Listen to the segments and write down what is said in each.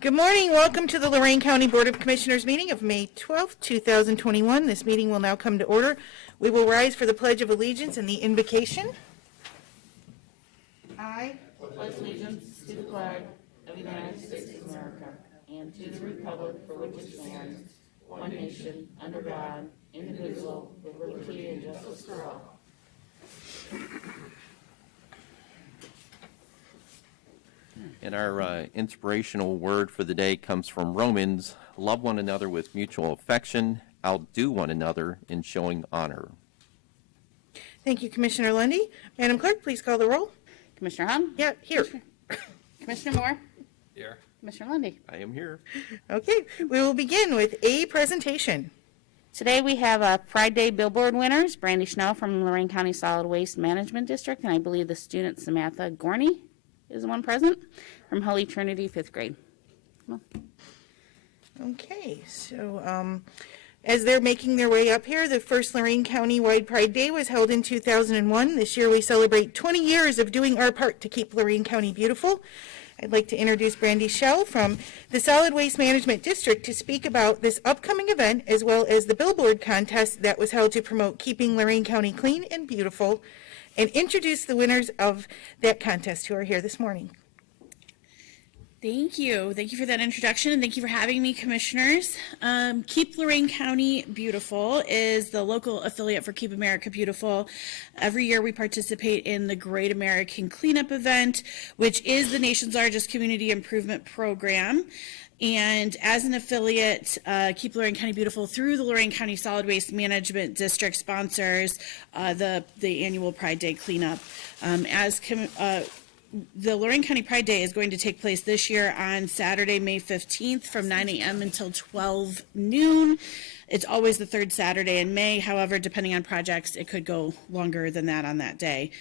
Good morning. Welcome to the Lorain County Board of Commissioners meeting of May 12th, 2021. This meeting will now come to order. We will rise for the Pledge of Allegiance and the invocation. I pledge allegiance to the flag of the United States of America and to the republic for which it stands, one nation, under God, indivisible, with liberty and justice for all. And our inspirational word for the day comes from Romans: love one another with mutual affection, outdo one another in showing honor. Thank you, Commissioner Lundy. Madam Clerk, please call the roll. Commissioner Hung? Yeah, here. Commissioner Moore? Here. Commissioner Lundy? I am here. Okay, we will begin with a presentation. Today we have Pride Day billboard winners, Brandy Schnell from Lorain County Solid Waste Management District, and I believe the student Samantha Gorney is the one present from Holy Trinity, 5th grade. Come on. Okay, so as they're making their way up here, the first Lorain County-wide Pride Day was held in 2001. This year we celebrate 20 years of doing our part to keep Lorain County beautiful. I'd like to introduce Brandy Schell from the Solid Waste Management District to speak about this upcoming event, as well as the billboard contest that was held to promote keeping Lorain County clean and beautiful, and introduce the winners of that contest who are here this morning. Thank you. Thank you for that introduction, and thank you for having me, commissioners. Keep Lorain County Beautiful is the local affiliate for Keep America Beautiful. Every year we participate in the Great American Cleanup event, which is the nation's largest community improvement program. And as an affiliate, Keep Lorain County Beautiful through the Lorain County Solid Waste Management District sponsors the annual Pride Day cleanup. The Lorain County Pride Day is going to take place this year on Saturday, May 15th from 9 a.m. until 12 noon. It's always the third Saturday in May. However, depending on projects, it could go longer than that on that day.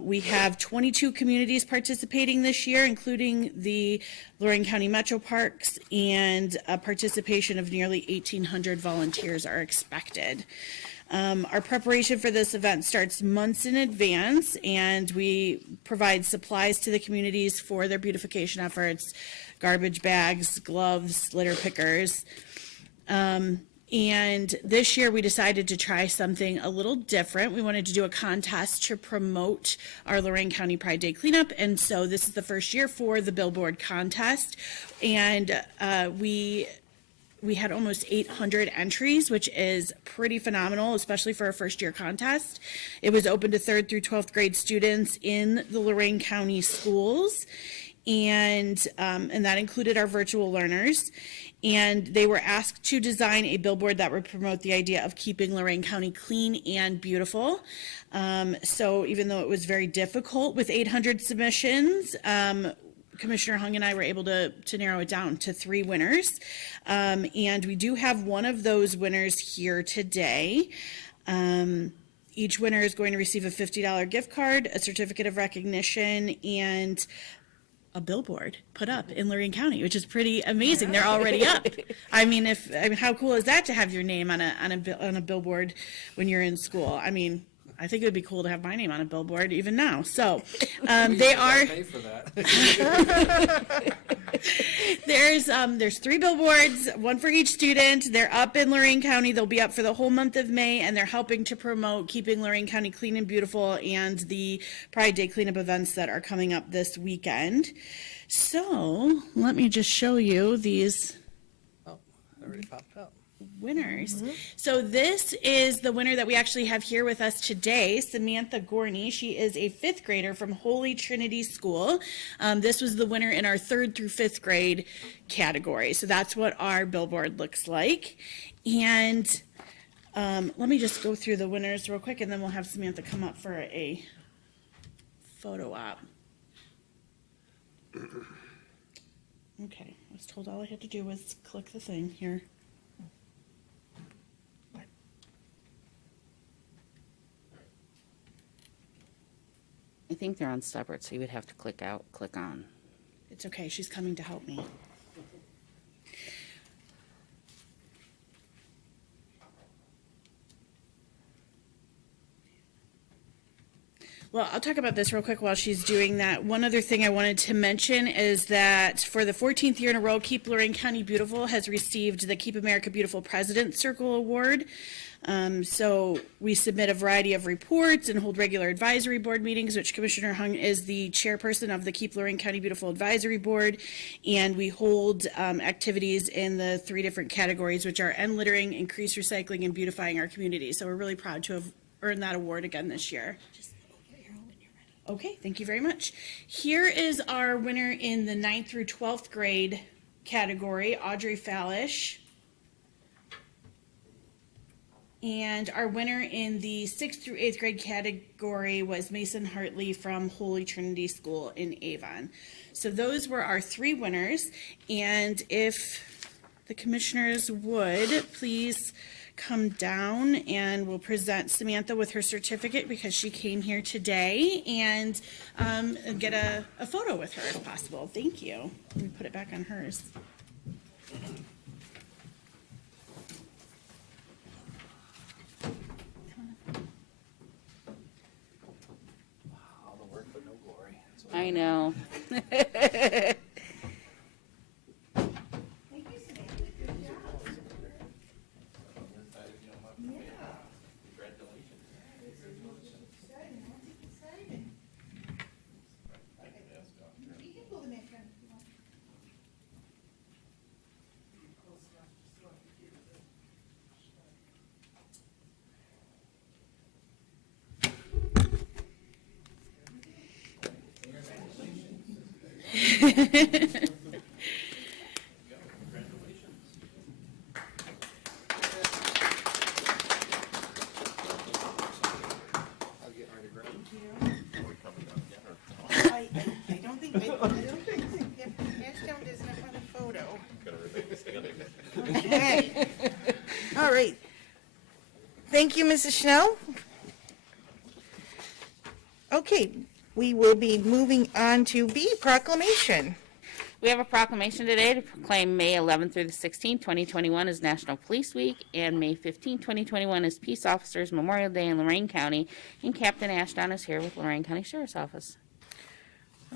We have 22 communities participating this year, including the Lorain County Metro Parks, and a participation of nearly 1,800 volunteers are expected. Our preparation for this event starts months in advance, and we provide supplies to the communities for their beautification efforts: garbage bags, gloves, litter pickers. And this year we decided to try something a little different. We wanted to do a contest to promote our Lorain County Pride Day cleanup, and so this is the first year for the billboard contest. And we had almost 800 entries, which is pretty phenomenal, especially for a first-year contest. It was open to 3rd through 12th grade students in the Lorain County schools, and that included our virtual learners. And they were asked to design a billboard that would promote the idea of keeping Lorain County clean and beautiful. So even though it was very difficult with 800 submissions, Commissioner Hung and I were able to narrow it down to 3 winners. And we do have one of those winners here today. Each winner is going to receive a $50 gift card, a certificate of recognition, and a billboard put up in Lorain County, which is pretty amazing. They're already up. I mean, how cool is that to have your name on a billboard when you're in school? I mean, I think it would be cool to have my name on a billboard even now. So they are. Pay for that. There's 3 billboards, one for each student. They're up in Lorain County. They'll be up for the whole month of May, and they're helping to promote keeping Lorain County clean and beautiful and the Pride Day cleanup events that are coming up this weekend. So let me just show you these Oh, already popped up. winners. So this is the winner that we actually have here with us today, Samantha Gorney. She is a 5th grader from Holy Trinity School. This was the winner in our 3rd through 5th grade category. So that's what our billboard looks like. And let me just go through the winners real quick, and then we'll have Samantha come up for a photo op. Okay, I was told all I had to do was click the thing here. I think they're on separate, so you would have to click out, click on. It's okay, she's coming to help me. Well, I'll talk about this real quick while she's doing that. One other thing I wanted to mention is that for the 14th year in a row, Keep Lorraine County Beautiful has received the Keep America Beautiful President's Circle Award. So we submit a variety of reports and hold regular advisory board meetings, which Commissioner Hung is the chairperson of the Keep Lorraine County Beautiful Advisory Board. And we hold activities in the 3 different categories, which are end littering, increased recycling, and beautifying our community. So we're really proud to have earned that award again this year. Okay, thank you very much. Here is our winner in the 9th through 12th grade category, Audrey Fallish. And our winner in the 6th through 8th grade category was Mason Hartley from Holy Trinity School in Avon. So those were our 3 winners. And if the commissioners would, please come down and we'll present Samantha with her certificate because she came here today, and get a photo with her if possible. Thank you. Let me put it back on hers. I know. I don't think, Ashdown doesn't have a photo. Okay. All right. Thank you, Mrs. Schnell. Okay, we will be moving on to B, proclamation. We have a proclamation today to proclaim May 11th through the 16th, 2021 as National Police Week, and May 15th, 2021 as Peace Officers Memorial Day in Lorain County, and Captain Ashdown is here with Lorain County Sheriff's Office.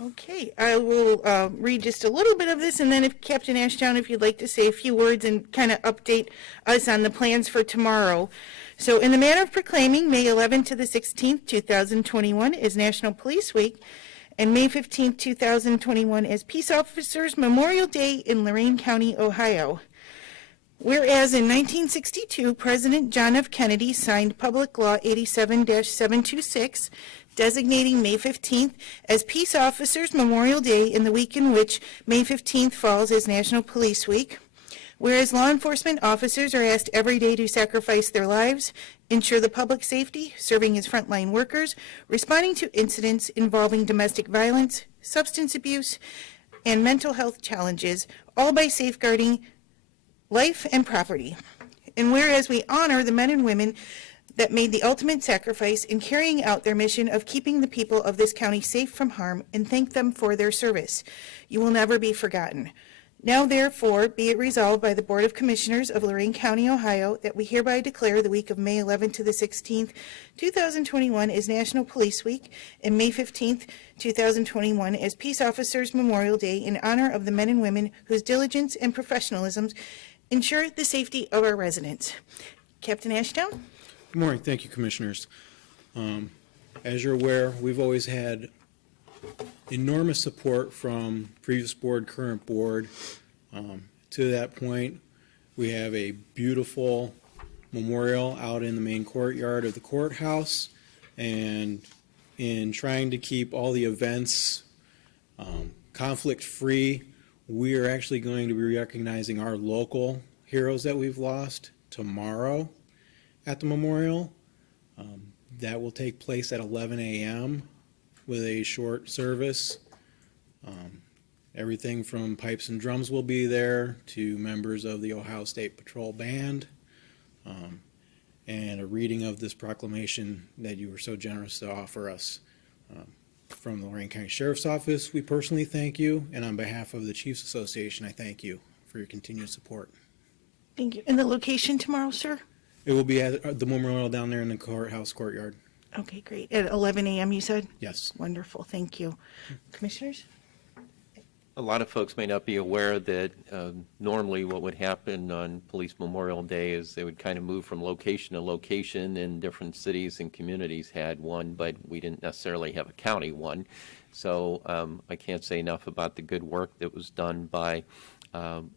Okay, I will read just a little bit of this, and then if Captain Ashdown, if you'd like to say a few words and kind of update us on the plans for tomorrow. So in the manner of proclaiming, May 11th to the 16th, 2021 is National Police Week, and May 15th, 2021 is Peace Officers Memorial Day in Lorain County, Ohio. Whereas in 1962, President John F. Kennedy signed Public Law 87-726, designating May 15th as Peace Officers Memorial Day in the week in which May 15th falls as National Police Week. Whereas law enforcement officers are asked every day to sacrifice their lives, ensure the public safety, serving as frontline workers, responding to incidents involving domestic violence, substance abuse, and mental health challenges, all by safeguarding life and property. And whereas we honor the men and women that made the ultimate sacrifice in carrying out their mission of keeping the people of this county safe from harm, and thank them for their service. You will never be forgotten. Now therefore be it resolved by the Board of Commissioners of Lorain County, Ohio, that we hereby declare the week of May 11th to the 16th, 2021 is National Police Week, and May 15th, 2021 is Peace Officers Memorial Day in honor of the men and women whose diligence and professionalism ensure the safety of our residents. Captain Ashdown? Good morning. Thank you, Commissioners. As you're aware, we've always had enormous support from previous board, current board. To that point, we have a beautiful memorial out in the main courtyard of the courthouse. And in trying to keep all the events conflict-free, we are actually going to be recognizing our local heroes that we've lost tomorrow at the memorial. That will take place at 11 a.m. with a short service. Everything from pipes and drums will be there to members of the Ohio State Patrol Band, and a reading of this proclamation that you were so generous to offer us. From the Lorain County Sheriff's Office, we personally thank you, and on behalf of the Chiefs Association, I thank you for your continued support. Thank you. And the location tomorrow, sir? It will be at the memorial down there in the courthouse courtyard. Okay, great. At 11 a.m. you said? Yes. Wonderful, thank you. Commissioners? A lot of folks may not be aware that normally what would happen on Police Memorial Day is they would kind of move from location to location, and different cities and communities had one, but we didn't necessarily have a county one. So I can't say enough about the good work that was done by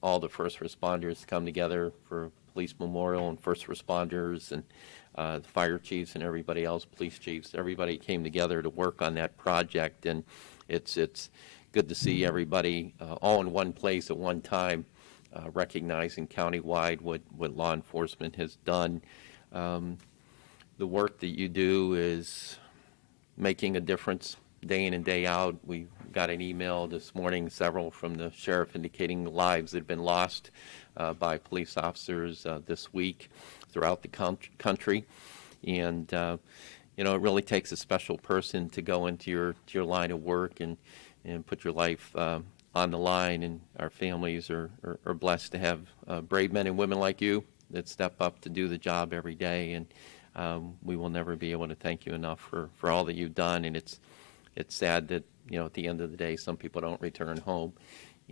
all the first responders to come together for Police Memorial, and first responders and the fire chiefs and everybody else, police chiefs, everybody came together to work on that project, and it's good to see everybody all in one place at one time, recognizing countywide what law enforcement has done. The work that you do is making a difference day in and day out. We got an email this morning, several from the sheriff, indicating lives that have been lost by police officers this week throughout the country. And, you know, it really takes a special person to go into your line of work and put your life on the line, and our families are blessed to have brave men and women like you that step up to do the job every day, and we will never be able to thank you enough for all that you've done. And it's sad that, you know, at the end of the day, some people don't return home,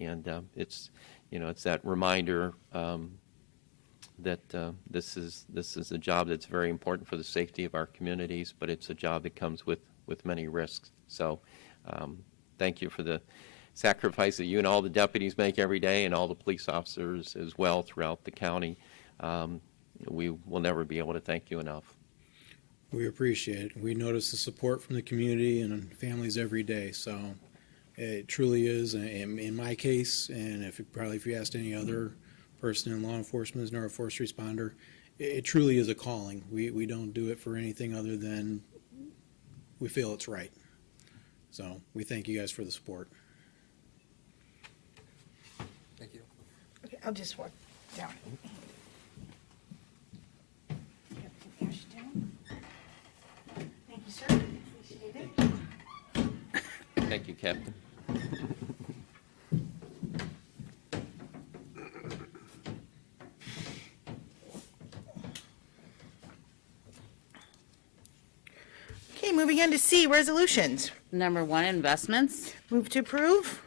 and it's that reminder that this is a job that's very important for the safety of our communities, but it's a job that comes with many risks. So thank you for the sacrifice that you and all the deputies make every day, and all the police officers as well throughout the county. We will never be able to thank you enough. We appreciate it. We notice the support from the community and families every day, so it truly is, in my case, and if you asked any other person in law enforcement or a first responder, it truly is a calling. We don't do it for anything other than we feel it's right. So we thank you guys for the support. Thank you. Okay, I'll just walk down. Thank you, sir. Appreciate it. Thank you, Captain. Okay, moving on to C, resolutions. Number 1, investments. Move to approve.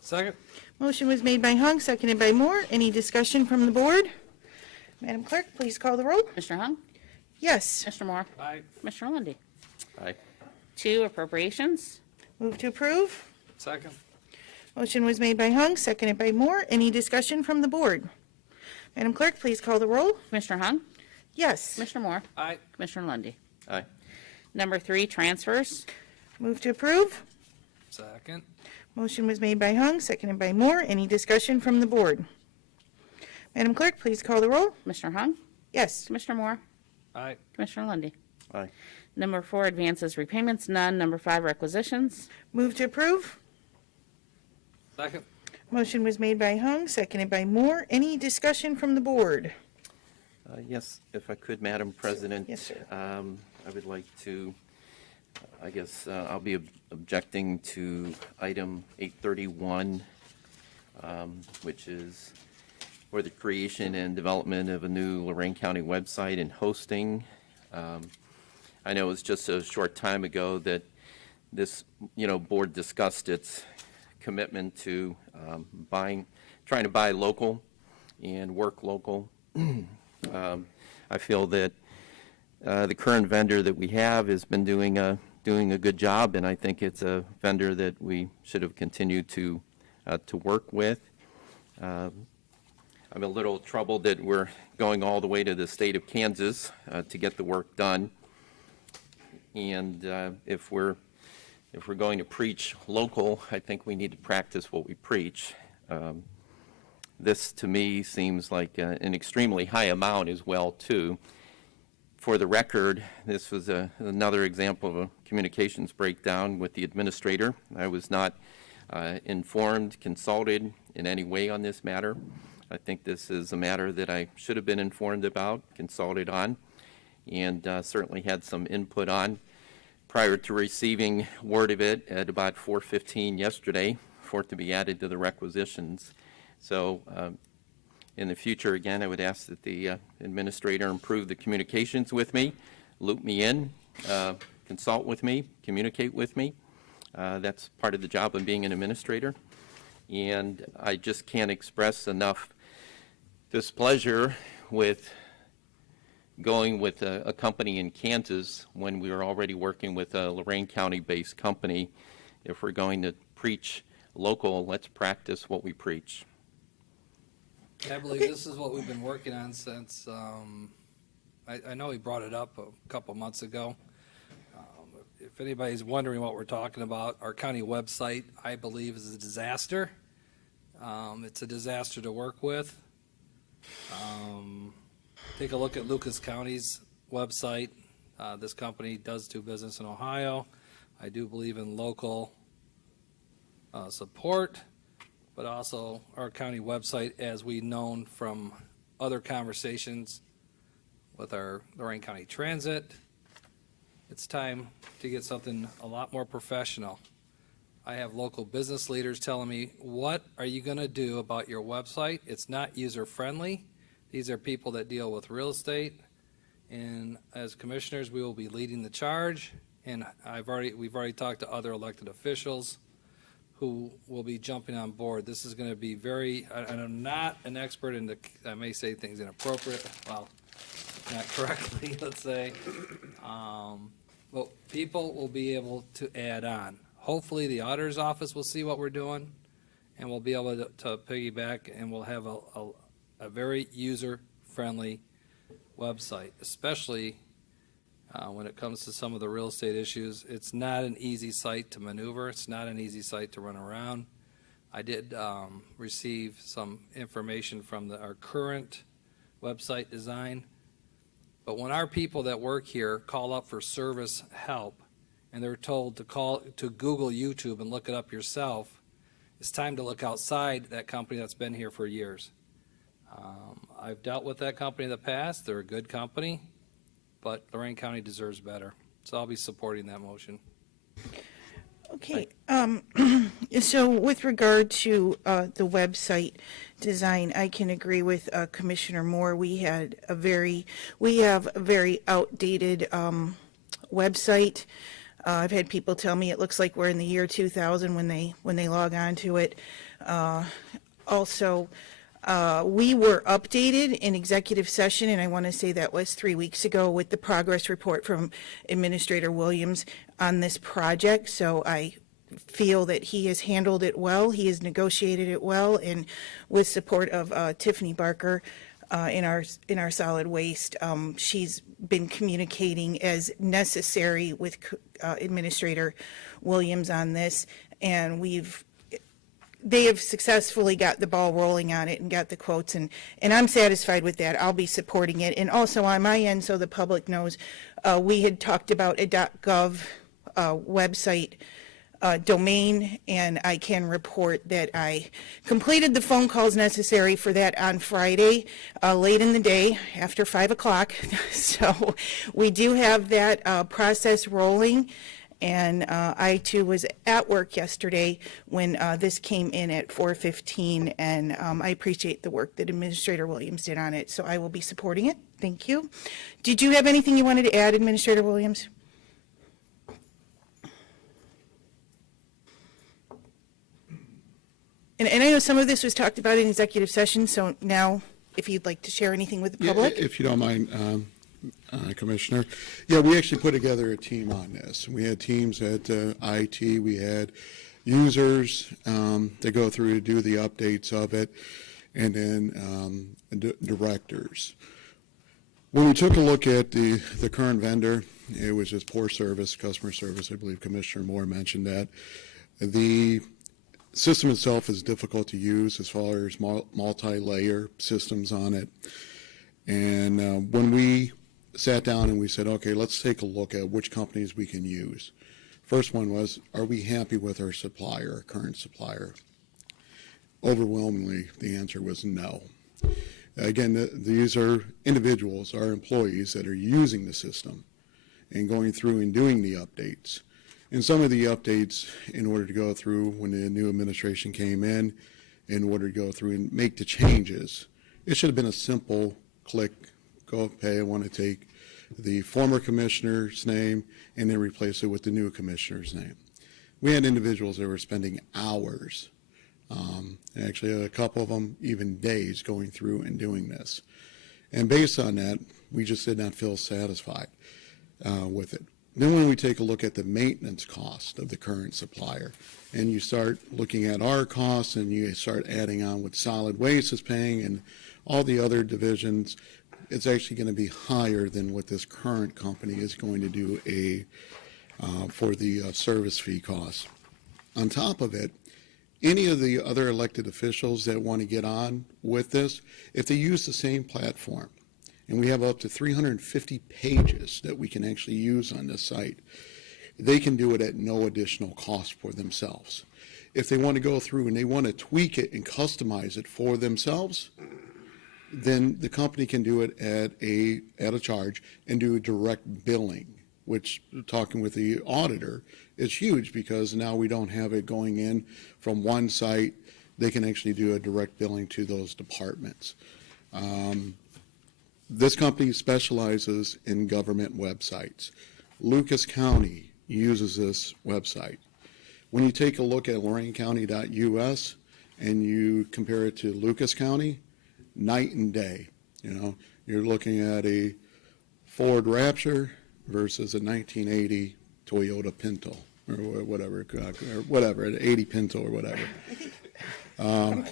Second? Motion was made by Hung, seconded by Moore. Any discussion from the board? Madam Clerk, please call the roll. Commissioner Hung? Yes. Commissioner Moore? Aye. Commissioner Lundy. Aye. 2, appropriations. Move to approve. Second? Motion was made by Hung, seconded by Moore. Any discussion from the board? Madam Clerk, please call the roll. Commissioner Hung? Yes. Commissioner Moore? Aye. Commissioner Lundy. Aye. Number 3, transfers. Move to approve. Second? Motion was made by Hung, seconded by Moore. Any discussion from the board? Madam Clerk, please call the roll. Commissioner Hung? Yes. Commissioner Moore? Aye. Commissioner Lundy. Aye. Number 4, advances, repayments, none. Number 5, requisitions. Move to approve. Second? Motion was made by Hung, seconded by Moore. Any discussion from the board? Yes, if I could, Madam President. Yes, sir. I would like to, I guess, I'll be objecting to item 831, which is for the creation and development of a new Lorraine County website and hosting. I know it was just a short time ago that this, board discussed its commitment to trying to buy local and work local. I feel that the current vendor that we have has been doing a good job, and I think it's a vendor that we should have continued to work with. I'm a little troubled that we're going all the way to the state of Kansas to get the work done. And if we're going to preach local, I think we need to practice what we preach. This, to me, seems like an extremely high amount as well, too. For the record, this was another example of a communications breakdown with the administrator. I was not informed, consulted in any way on this matter. I think this is a matter that I should have been informed about, consulted on, and certainly had some input on prior to receiving word of it at about 4:15 yesterday for it to be added to the requisitions. So in the future, again, I would ask that the administrator improve the communications with me, loop me in, consult with me, communicate with me. That's part of the job of being an administrator. And I just can't express enough displeasure with going with a company in Kansas when we were already working with a Lorain County-based company. If we're going to preach local, let's practice what we preach. I believe this is what we've been working on since, I know he brought it up a couple months ago. If anybody's wondering what we're talking about, our county website, I believe, is a disaster. It's a disaster to work with. Take a look at Lucas County's website. This company does do business in Ohio. I do believe in local support, but also our county website, as we've known from other conversations with our Lorain County Transit. It's time to get something a lot more professional. I have local business leaders telling me, what are you going to do about your website? It's not user-friendly. These are people that deal with real estate, and as commissioners, we will be leading the charge, and we've already talked to other elected officials who will be jumping on board. This is going to be and I'm not an expert in I may say things inappropriate, well, not correctly, let's say. But people will be able to add on. Hopefully, the auditor's office will see what we're doing, and we'll be able to piggyback, and we'll have a very user-friendly website, especially when it comes to some of the real estate issues. It's not an easy site to maneuver. It's not an easy site to run around. I did receive some information from our current website design. But when our people that work here call up for service help, and they're told to Google YouTube and look it up yourself, it's time to look outside that company that's been here for years. I've dealt with that company in the past. They're a good company, but Lorain County deserves better. So I'll be supporting that motion. Okay, so with regard to the website design, I can agree with Commissioner Moore. We have a very outdated website. I've had people tell me it looks like we're in the year 2000 when they log on to it. Also, we were updated in executive session, and I want to say that was 3 weeks ago, with the progress report from Administrator Williams on this project. So I feel that he has handled it well. He has negotiated it well, and with support of Tiffany Barker in our solid waste, she's been communicating as necessary with Administrator Williams on this, and they have successfully got the ball rolling on it and got the quotes, and I'm satisfied with that. I'll be supporting it. And also on my end, so the public knows, we had talked about a .gov website domain, and I can report that I completed the phone calls necessary for that on Friday, late in the day, after 5 o'clock. So we do have that process rolling. And I, too, was at work yesterday when this came in at 4:15, and I appreciate the work that Administrator Williams did on it, so I will be supporting it. Thank you. Did you have anything you wanted to add, Administrator Williams? And I know some of this was talked about in executive session, so now, if you'd like to share anything with the public? Yeah, if you don't mind, Commissioner. Yeah, we actually put together a team on this. We had teams at IT, we had users that go through to do the updates of it, and then directors. When we took a look at the current vendor, it was just poor service, customer service. I believe Commissioner Moore mentioned that. The system itself is difficult to use as far as multi-layer systems on it. And when we sat down and we said, okay, let's take a look at which companies we can use. First one was, are we happy with our supplier, our current supplier? Overwhelmingly, the answer was no. Again, these are individuals, our employees that are using the system and going through and doing the updates. And some of the updates, in order to go through when the new administration came in order to go through and make the changes, it should have been a simple click, go pay, I want to take the former commissioner's name and then replace it with the new commissioner's name. We had individuals that were spending hours, actually a couple of them even days, going through and doing this. And based on that, we just did not feel satisfied with it. Then when we take a look at the maintenance cost of the current supplier, and you start looking at our costs and you start adding on what solid waste is paying and all the other divisions, it's actually going to be higher than what this current company is going to do for the service fee costs. On top of it, any of the other elected officials that want to get on with this, if they use the same platform, and we have up to 350 pages that we can actually use on this site, they can do it at no additional cost for themselves. If they want to go through and they want to tweak it and customize it for themselves, then the company can do it at a charge and do direct billing, which, talking with the auditor, is huge because now we don't have it going in from one site. They can actually do a direct billing to those departments. This company specializes in government websites. Lucas County uses this website. When you take a look at LoraineCounty.us and you compare it to Lucas County, night and day. You know, you're looking at a Ford Rapture versus a 1980 Toyota Pinto or whatever, an 80 Pinto or whatever.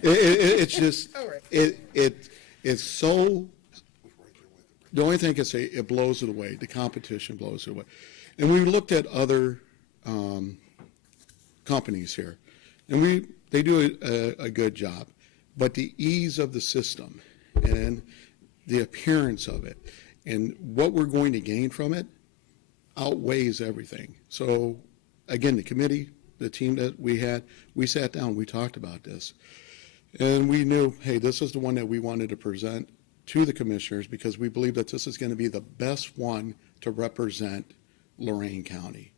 It's just, it's so. The only thing I can say, it blows it away. The competition blows it away. And we looked at other companies here, and they do a good job. But the ease of the system and the appearance of it and what we're going to gain from it outweighs everything. So, again, the committee, the team that we had, we sat down, we talked about this. And we knew, hey, this is the one that we wanted to present to the commissioners because we believe that this is going to be the best one to represent Lorain County.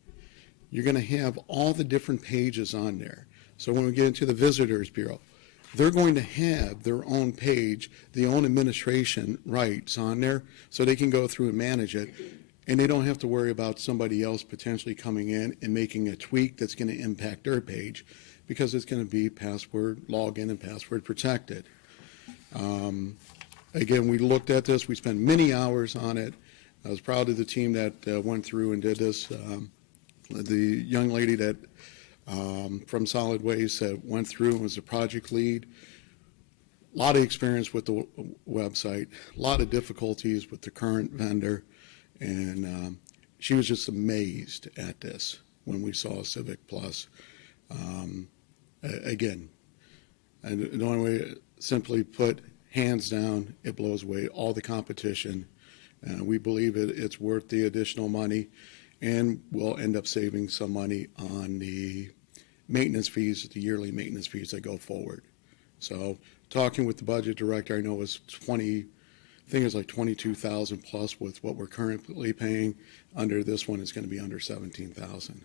You're going to have all the different pages on there. So when we get into the Visitors Bureau, they're going to have their own page, their own administration rights on there, so they can go through and manage it. And they don't have to worry about somebody else potentially coming in and making a tweak that's going to impact their page because it's going to be password login and password protected. Again, we looked at this. We spent many hours on it. I was proud of the team that went through and did this. The young lady that from Solid Waste that went through and was the project lead. A lot of experience with the website, a lot of difficulties with the current vendor, and she was just amazed at this when we saw Civic Plus. Again, and the only way, simply put, hands down, it blows away all the competition. We believe it's worth the additional money, and we'll end up saving some money on the maintenance fees, the yearly maintenance fees that go forward. So talking with the budget director, I know it was I think it's like 22,000 plus with what we're currently paying. Under this one, it's going to be under 17,000.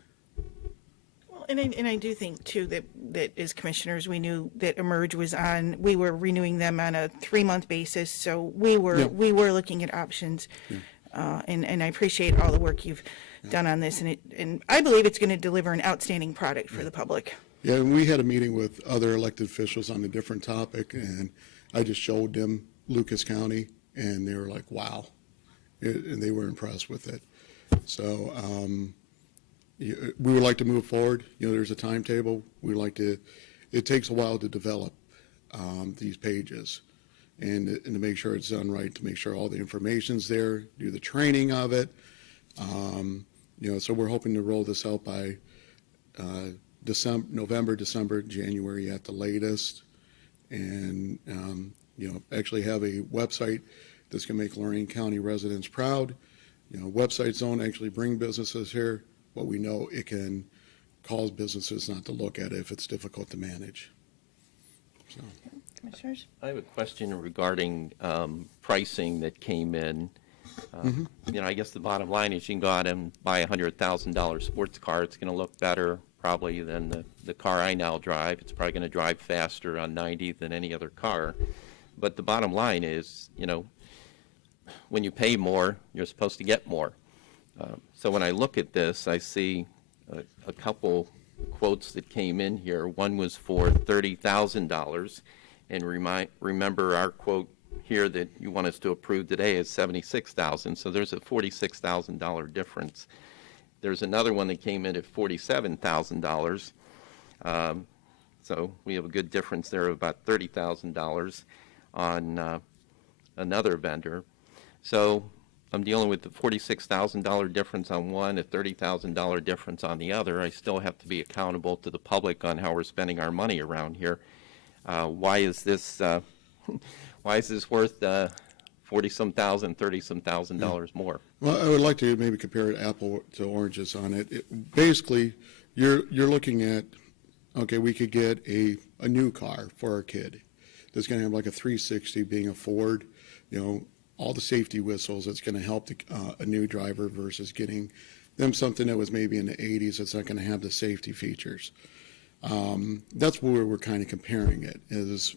Well, and I do think too that as commissioners, we knew that Emerge was on. We were renewing them on a 3-month basis, so we were looking at options. And I appreciate all the work you've done on this, and I believe it's going to deliver an outstanding product for the public. Yeah, and we had a meeting with other elected officials on a different topic, and I just showed them Lucas County, and they were like, wow, and they were impressed with it. So we would like to move forward. You know, there's a timetable. It takes a while to develop these pages and to make sure it's done right, to make sure all the information's there, do the training of it. So we're hoping to roll this out by November, December, January at the latest, and actually have a website that's going to make Lorain County residents proud. Websites don't actually bring businesses here, but we know it can cause businesses not to look at it if it's difficult to manage. So. Commissioners? I have a question regarding pricing that came in. I guess the bottom line is you can go out and buy a $100,000 sports car. It's going to look better probably than the car I now drive. It's probably going to drive faster on 90 than any other car. But the bottom line is, when you pay more, you're supposed to get more. So when I look at this, I see a couple quotes that came in here. One was for $30,000, and remember our quote here that you want us to approve today is $76,000. So there's a $46,000 difference. There's another one that came in at $47,000. So we have a good difference there of about $30,000 on another vendor. So I'm dealing with the $46,000 difference on one, a $30,000 difference on the other. I still have to be accountable to the public on how we're spending our money around here. Why is this worth 40-some thousand, 30-some thousand dollars more? Well, I would like to maybe compare it apple to oranges on it. Basically, you're looking at, okay, we could get a new car for our kid that's going to have like a 360 being a Ford, all the safety whistles. That's going to help a new driver versus getting them something that was maybe in the 80s that's not going to have the safety features. That's where we're kind of comparing it is,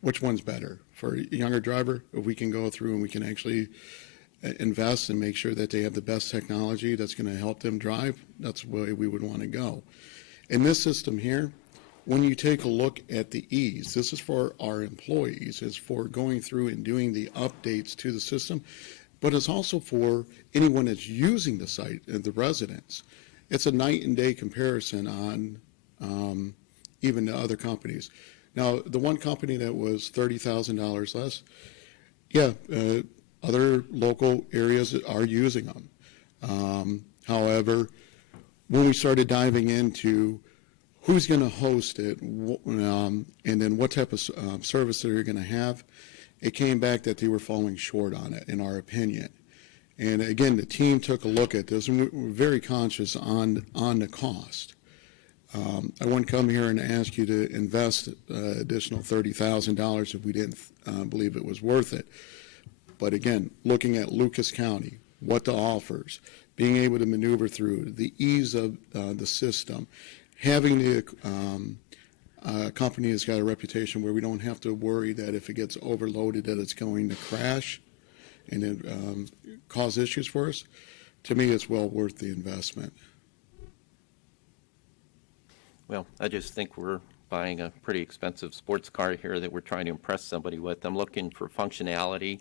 which one's better for a younger driver? If we can go through and we can actually invest and make sure that they have the best technology that's going to help them drive, that's the way we would want to go. In this system here, when you take a look at the ease, this is for our employees, is for going through and doing the updates to the system, but it's also for anyone that's using the site, the residents. It's a night and day comparison on even the other companies. Now, the one company that was $30,000 less, other local areas are using them. However, when we started diving into who's going to host it, and then what type of service they're going to have, it came back that they were falling short on it, in our opinion. And again, the team took a look at this, and we're very conscious on the cost. I wouldn't come here and ask you to invest additional $30,000 if we didn't believe it was worth it. But again, looking at Lucas County, what the offers, being able to maneuver through, the ease of the system, having the company has got a reputation where we don't have to worry that if it gets overloaded that it's going to crash and it cause issues for us. To me, it's well worth the investment. Well, I just think we're buying a pretty expensive sports car here that we're trying to impress somebody with. I'm looking for functionality.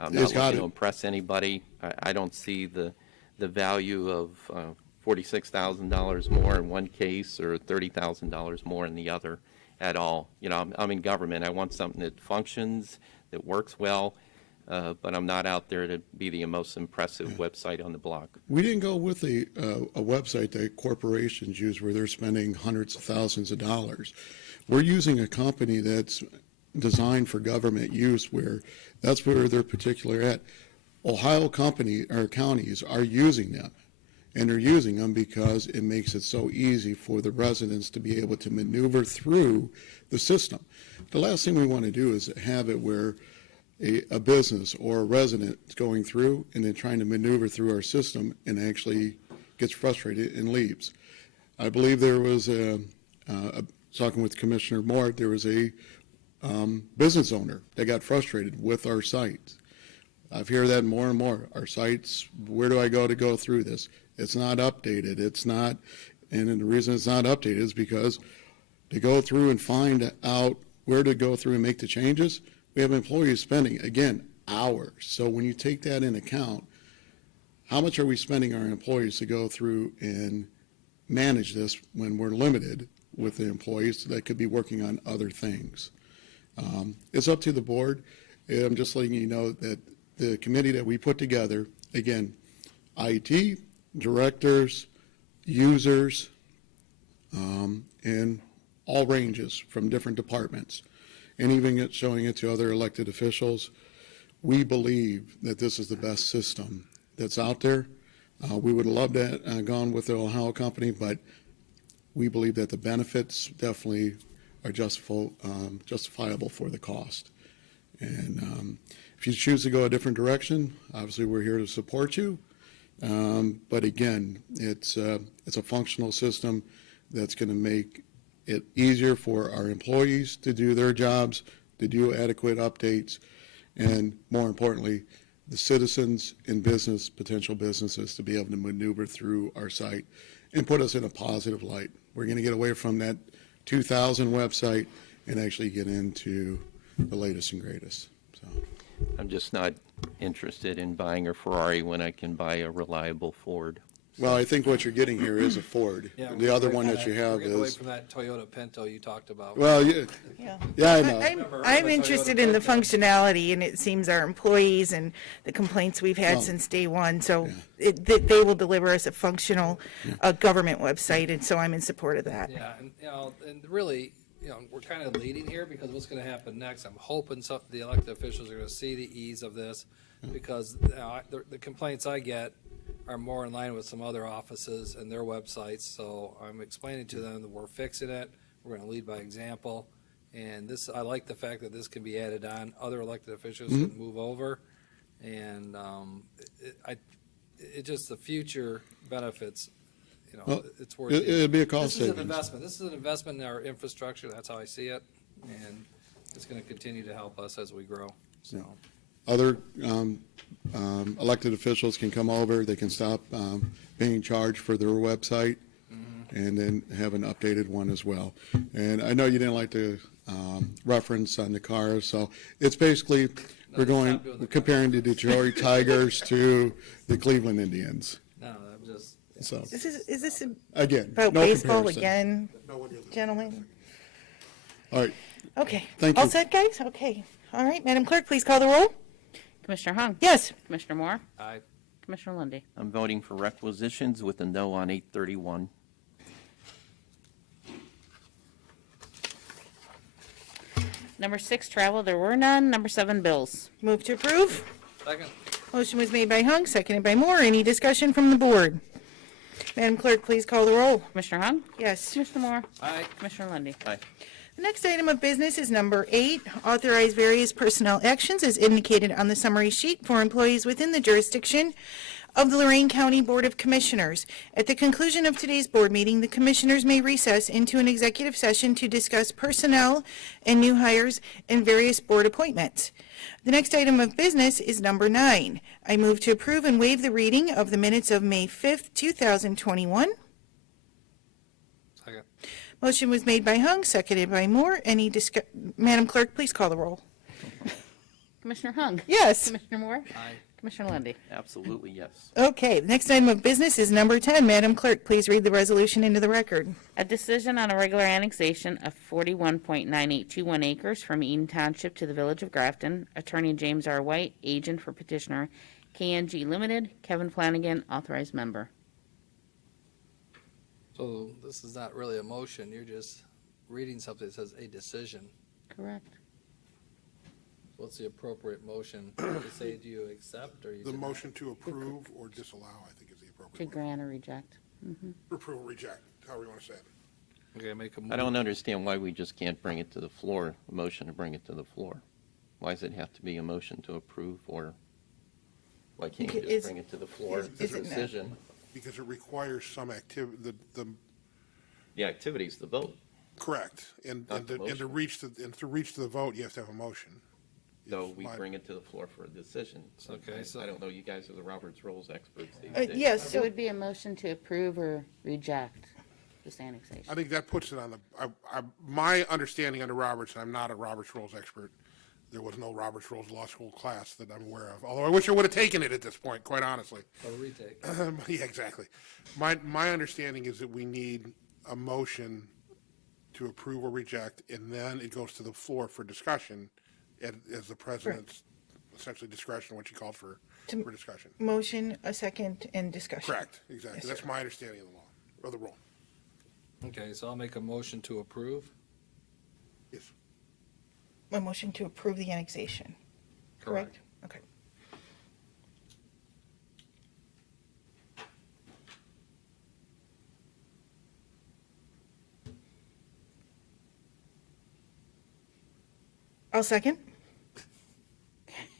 I'm not looking to impress anybody. I don't see the value of $46,000 more in one case or $30,000 more in the other at all. I'm in government. I want something that functions, that works well, but I'm not out there to be the most impressive website on the block. We didn't go with a website that corporations use where they're spending hundreds of thousands of dollars. We're using a company that's designed for government use where that's where they're particular at. Ohio counties are using them. And they're using them because it makes it so easy for the residents to be able to maneuver through the system. The last thing we want to do is have it where a business or a resident is going through and then trying to maneuver through our system and actually gets frustrated and leaves. I believe there was talking with Commissioner Moore, there was a business owner that got frustrated with our site. I've heard that more and more. Our sites, where do I go through this? It's not updated. It's not, and the reason it's not updated is because to go through and find out where to go through and make the changes, we have employees spending, again, hours. So when you take that in account, how much are we spending our employees to go through and manage this when we're limited with the employees that could be working on other things? It's up to the board. I'm just letting you know that the committee that we put together, again, IT, directors, users, and all ranges from different departments, and even showing it to other elected officials. We believe that this is the best system that's out there. We would love to have gone with the Ohio company, but we believe that the benefits definitely are justifiable for the cost. And if you choose to go a different direction, obviously we're here to support you. But again, it's a functional system that's going to make it easier for our employees to do their jobs, to do adequate updates, and more importantly, the citizens and potential businesses to be able to maneuver through our site and put us in a positive light. We're going to get away from that 2000 website and actually get into the latest and greatest. So, I'm just not interested in buying a Ferrari when I can buy a reliable Ford. well, I think what you're getting here is a Ford. Yeah, The other one that you have We're getting away is, from that Toyota Pinto you talked about. well, yeah, Yeah. yeah, I know. I'm interested in the functionality, and it seems our employees and the complaints we've had since day one, so that they will deliver us a functional government website, and so I'm in support of that. Yeah, and, and really, we're kind of leading here because what's gonna happen next, I'm hoping the elected officials are gonna see the ease of this, because, the complaints I get are more in line with some other offices and their websites, so I'm explaining to them that we're fixing it, we're gonna lead by example, and this, I like the fact that this can be added on, other elected officials can move over, and, it just, the future benefits, Well, it's worth. it'd be a cost This is an savings. investment. This is an investment in our infrastructure. That's how I see it. And it's going to continue to help us as we grow. So, Other elected officials can come over, they can stop being charged for their website, and then have an updated one as well. And I know you didn't like the reference on the cars, so it's basically, we're going, comparing the Detroit Tigers to the Cleveland Indians. no, I'm just, So, Is this again, about no baseball comparison. again, gentlemen? All right, Okay. Thank All you. set, guys? Okay. All right, Madam Clerk, please call the roll. Commissioner Hung? Yes. Commissioner Moore? I, Commissioner Lundy. I'm voting for requisitions with a no on 831. Number 6, travel, there were none. Number 7, bills. Move to approve. second, Motion was made by Hung, seconded by Moore. Any discussion from the board? Madam Clerk, please call the roll. Commissioner Hung? Yes. Commissioner Moore? I, Commissioner Lundy. Aye. The next item of business is number 8, authorize various personnel actions as indicated on the summary sheet for employees within the jurisdiction of the Lorraine County Board of Commissioners. At the conclusion of today's board meeting, the commissioners may recess into an executive session to discuss personnel and new hires and various board appointments. The next item of business is number 9. I move to approve and waive the reading of the minutes of May 5th, 2021. second, Motion was made by Hung, seconded by Moore. Madam Clerk, please call the roll. Commissioner Hung? Yes. Commissioner Moore? I, Commissioner Lundy. Absolutely, yes. Okay, the next item of business is number 10. Madam Clerk, please read the resolution into the record. A decision on a regular annexation of 41.9821 acres from Eden Township to the Village of Grafton. Attorney James R. White, agent for petitioner KNG Limited. Kevin Flanagan, authorized member. so this is not really a motion. You're just reading something that says a decision. Correct. What's the appropriate motion to say, do you accept or you The deny? motion to approve or disallow, I think is the To appropriate one. grant or reject. Approve, reject, however you want to say it. Okay, make a. I don't understand why we just can't bring it to the floor, a motion to bring it to the floor. Why does it have to be a motion to approve, or why can't you Is- just bring it to the floor is as a it not? decision? Because it requires some activity, The activity's the vote. correct. And Not the to motion. reach the vote, you have to have a motion. So we my- bring it to the floor for a decision. So Okay, so- I don't know, you guys are the Roberts Rules experts these days. Yes, It would be a motion to approve or reject this annexation. I think that puts it on my understanding under Roberts, and I'm not a Roberts Rules expert, there was no Roberts Rules Law School class that I'm aware of, although I wish I would have taken it at this point, quite honestly. A retake. Yeah, exactly. My understanding is that we need a motion to approve or reject, and then it goes to the floor for discussion as the president's essentially discretion, what you called for discussion. motion, a second, and discussion. Correct, exactly. That's my understanding of the law, or the rule. Okay, so I'll make a motion to approve. Yes. A motion to approve the annexation, correct? Okay. I'll second.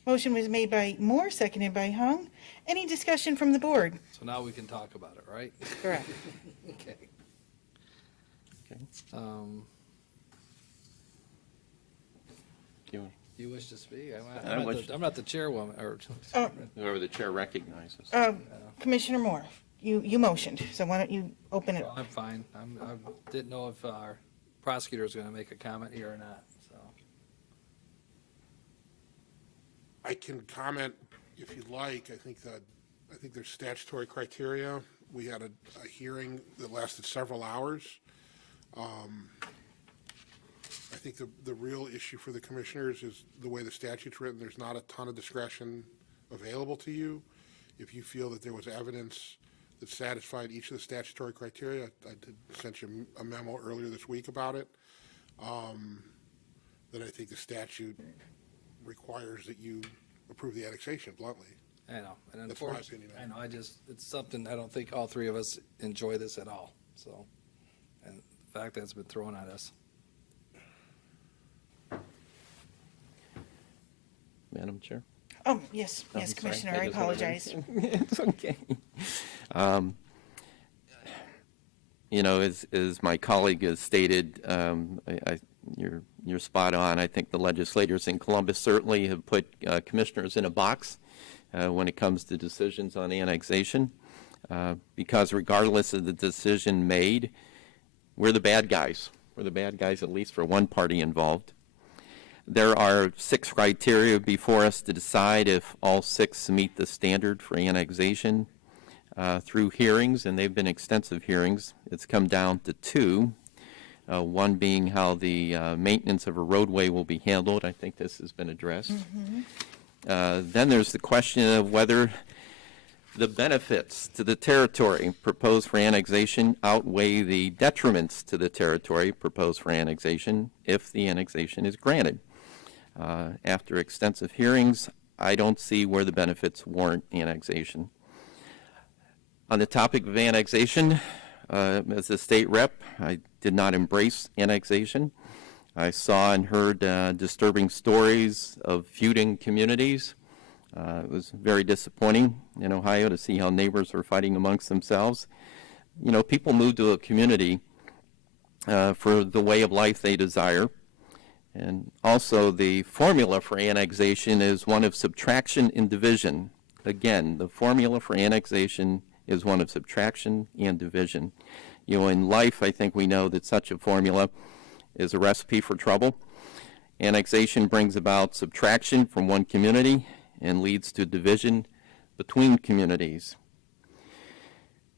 Motion was made by Moore, seconded by Hung. Any discussion from the board? So now we can talk about it, right? Correct. Okay. Okay. Um, You You wish to speak? wish- I'm not the chairwoman, or, Whoever the chair recognizes. Commissioner Moore, you motioned, so why don't you open it? I'm fine. I didn't know if our prosecutor was gonna make a comment here or not, so. I can comment if you'd like. I think there's statutory criteria. We had a hearing that lasted several hours. I think the real issue for the commissioners is the way the statute's written. There's not a ton of discretion available to you. If you feel that there was evidence that satisfied each of the statutory criteria, I did send you a memo earlier this week about it, then I think the statute requires that you approve the annexation bluntly. I know, and That's my unfortunately, opinion. I know, it's something, I don't think all three of us enjoy this at all, so. And the fact that it's been thrown at us. Madam Chair? Oh, yes, I'm yes, sorry. Commissioner, I just wanted to- apologize. It's okay. You know, as my colleague has stated, you're spot on. I think the legislators in Columbus certainly have put commissioners in a box when it comes to decisions on annexation, because regardless of the decision made, we're the bad guys. We're the bad guys, at least for one party involved. There are 6 criteria before us to decide if all 6 meet the standard for annexation. Through hearings, and they've been extensive hearings, it's come down to 2. One being how the maintenance of a roadway will be handled. I think this has been addressed. Then there's the question of whether the benefits to the territory proposed for annexation outweigh the detriments to the territory proposed for annexation if the annexation is granted. After extensive hearings, I don't see where the benefits warrant annexation. On the topic of annexation, as a state rep, I did not embrace annexation. I saw and heard disturbing stories of feuding communities. It was very disappointing in Ohio to see how neighbors were fighting amongst themselves. You know, people move to a community for the way of life they desire. And also the formula for annexation is one of subtraction and division. Again, the formula for annexation is one of subtraction and division. You know, in life, I think we know that such a formula is a recipe for trouble. Annexation brings about subtraction from one community and leads to division between communities.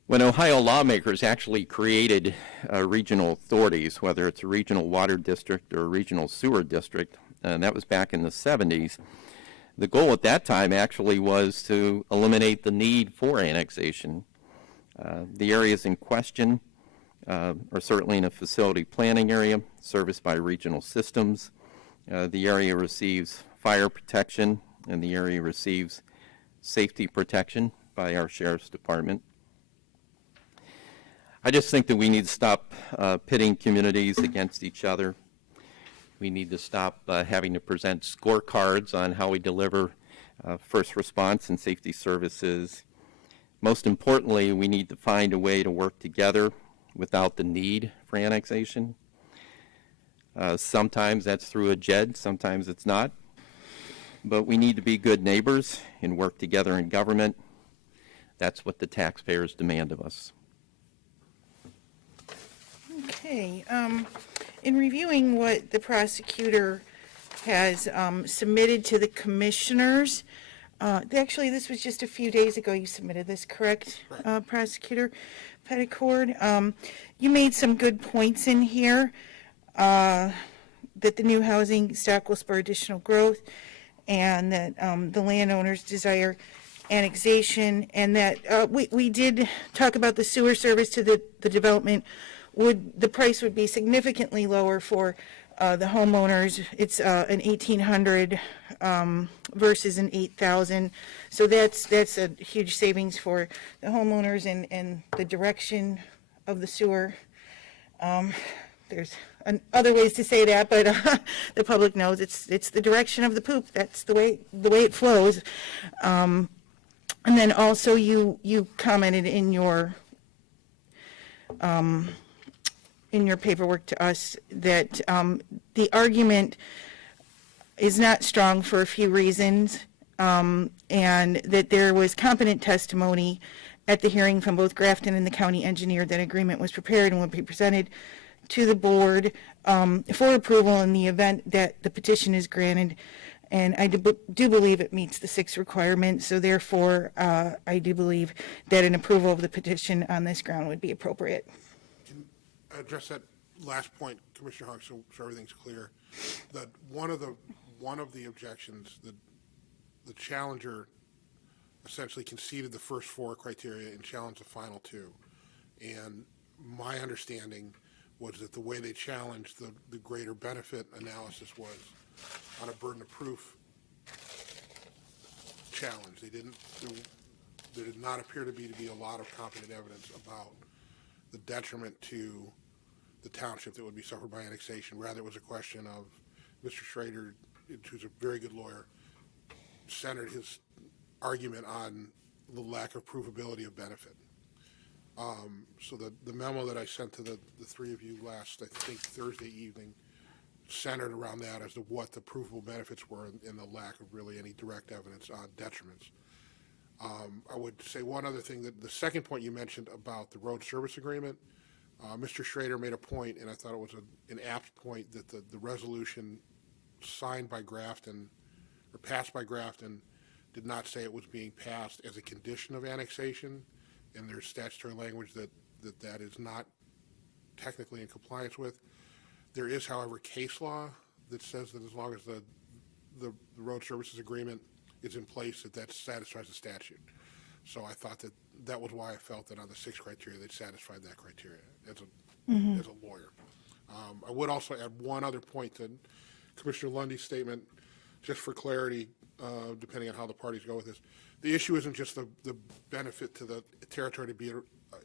When Ohio lawmakers actually created regional authorities, whether it's a regional water district or a regional sewer district, and that was back in the 70s, the goal at that time actually was to eliminate the need for annexation. The areas in question are certainly in a facility planning area serviced by regional systems. The area receives fire protection, and the area receives safety protection by our Sheriff's Department. I just think that we need to stop pitting communities against each other. We need to stop having to present scorecards on how we deliver first response and safety services. Most importantly, we need to find a way to work together without the need for annexation. Sometimes that's through a JED, sometimes it's not. But we need to be good neighbors and work together in government. That's what the taxpayers demand of us. Okay, in reviewing what the prosecutor has submitted to the commissioners, actually, this was just a few days ago you submitted this, correct, Prosecutor Petticord? You made some good points in here, that the new housing stock will spur additional growth, and that the landowners desire annexation, and that we did talk about the sewer service to the development. The price would be significantly lower for the homeowners. It's an $1,800 versus an $8,000. So that's a huge savings for the homeowners and the direction of the sewer. There's other ways to say that, but the public knows it's the direction of the poop. That's the way it flows. And then also you commented in your paperwork to us that the argument is not strong for a few reasons, and that there was competent testimony at the hearing from both Grafton and the county engineer that agreement was prepared and would be presented to the board for approval in the event that the petition is granted. And I do believe it meets the 6 requirements, so therefore, I do believe that an approval of the petition on this ground would be appropriate. Address that last point, Commissioner Hung, so everything's clear. That one of the objections, the challenger essentially conceded the first 4 criteria and challenged the final 2. And my understanding was that the way they challenged the greater benefit analysis was on a burden of proof challenge. There did not appear to be a lot of competent evidence about the detriment to the township that would be suffered by annexation. Rather, it was a question of Mr. Schrader, who's a very good lawyer, centered his argument on the lack of provability of benefit. So the memo that I sent to the 3 of you last, I think, Thursday evening, centered around that as to what the provable benefits were and the lack of really any direct evidence on detriments. I would say one other thing, that the second point you mentioned about the road service agreement, Mr. Schrader made a point, and I thought it was an apt point, that the resolution signed by Grafton, or passed by Grafton, did not say it was being passed as a condition of annexation, and there's statutory language that is not technically in compliance with. There is, however, case law that says that as long as the road services agreement is in place, that satisfies the statute. So I thought that was why I felt that on the 6 criteria, they'd satisfied that criteria as a lawyer. I would also add one other point to Commissioner Lundy's statement, just for clarity, depending on how the parties go with this. The issue isn't just the benefit to the territory to be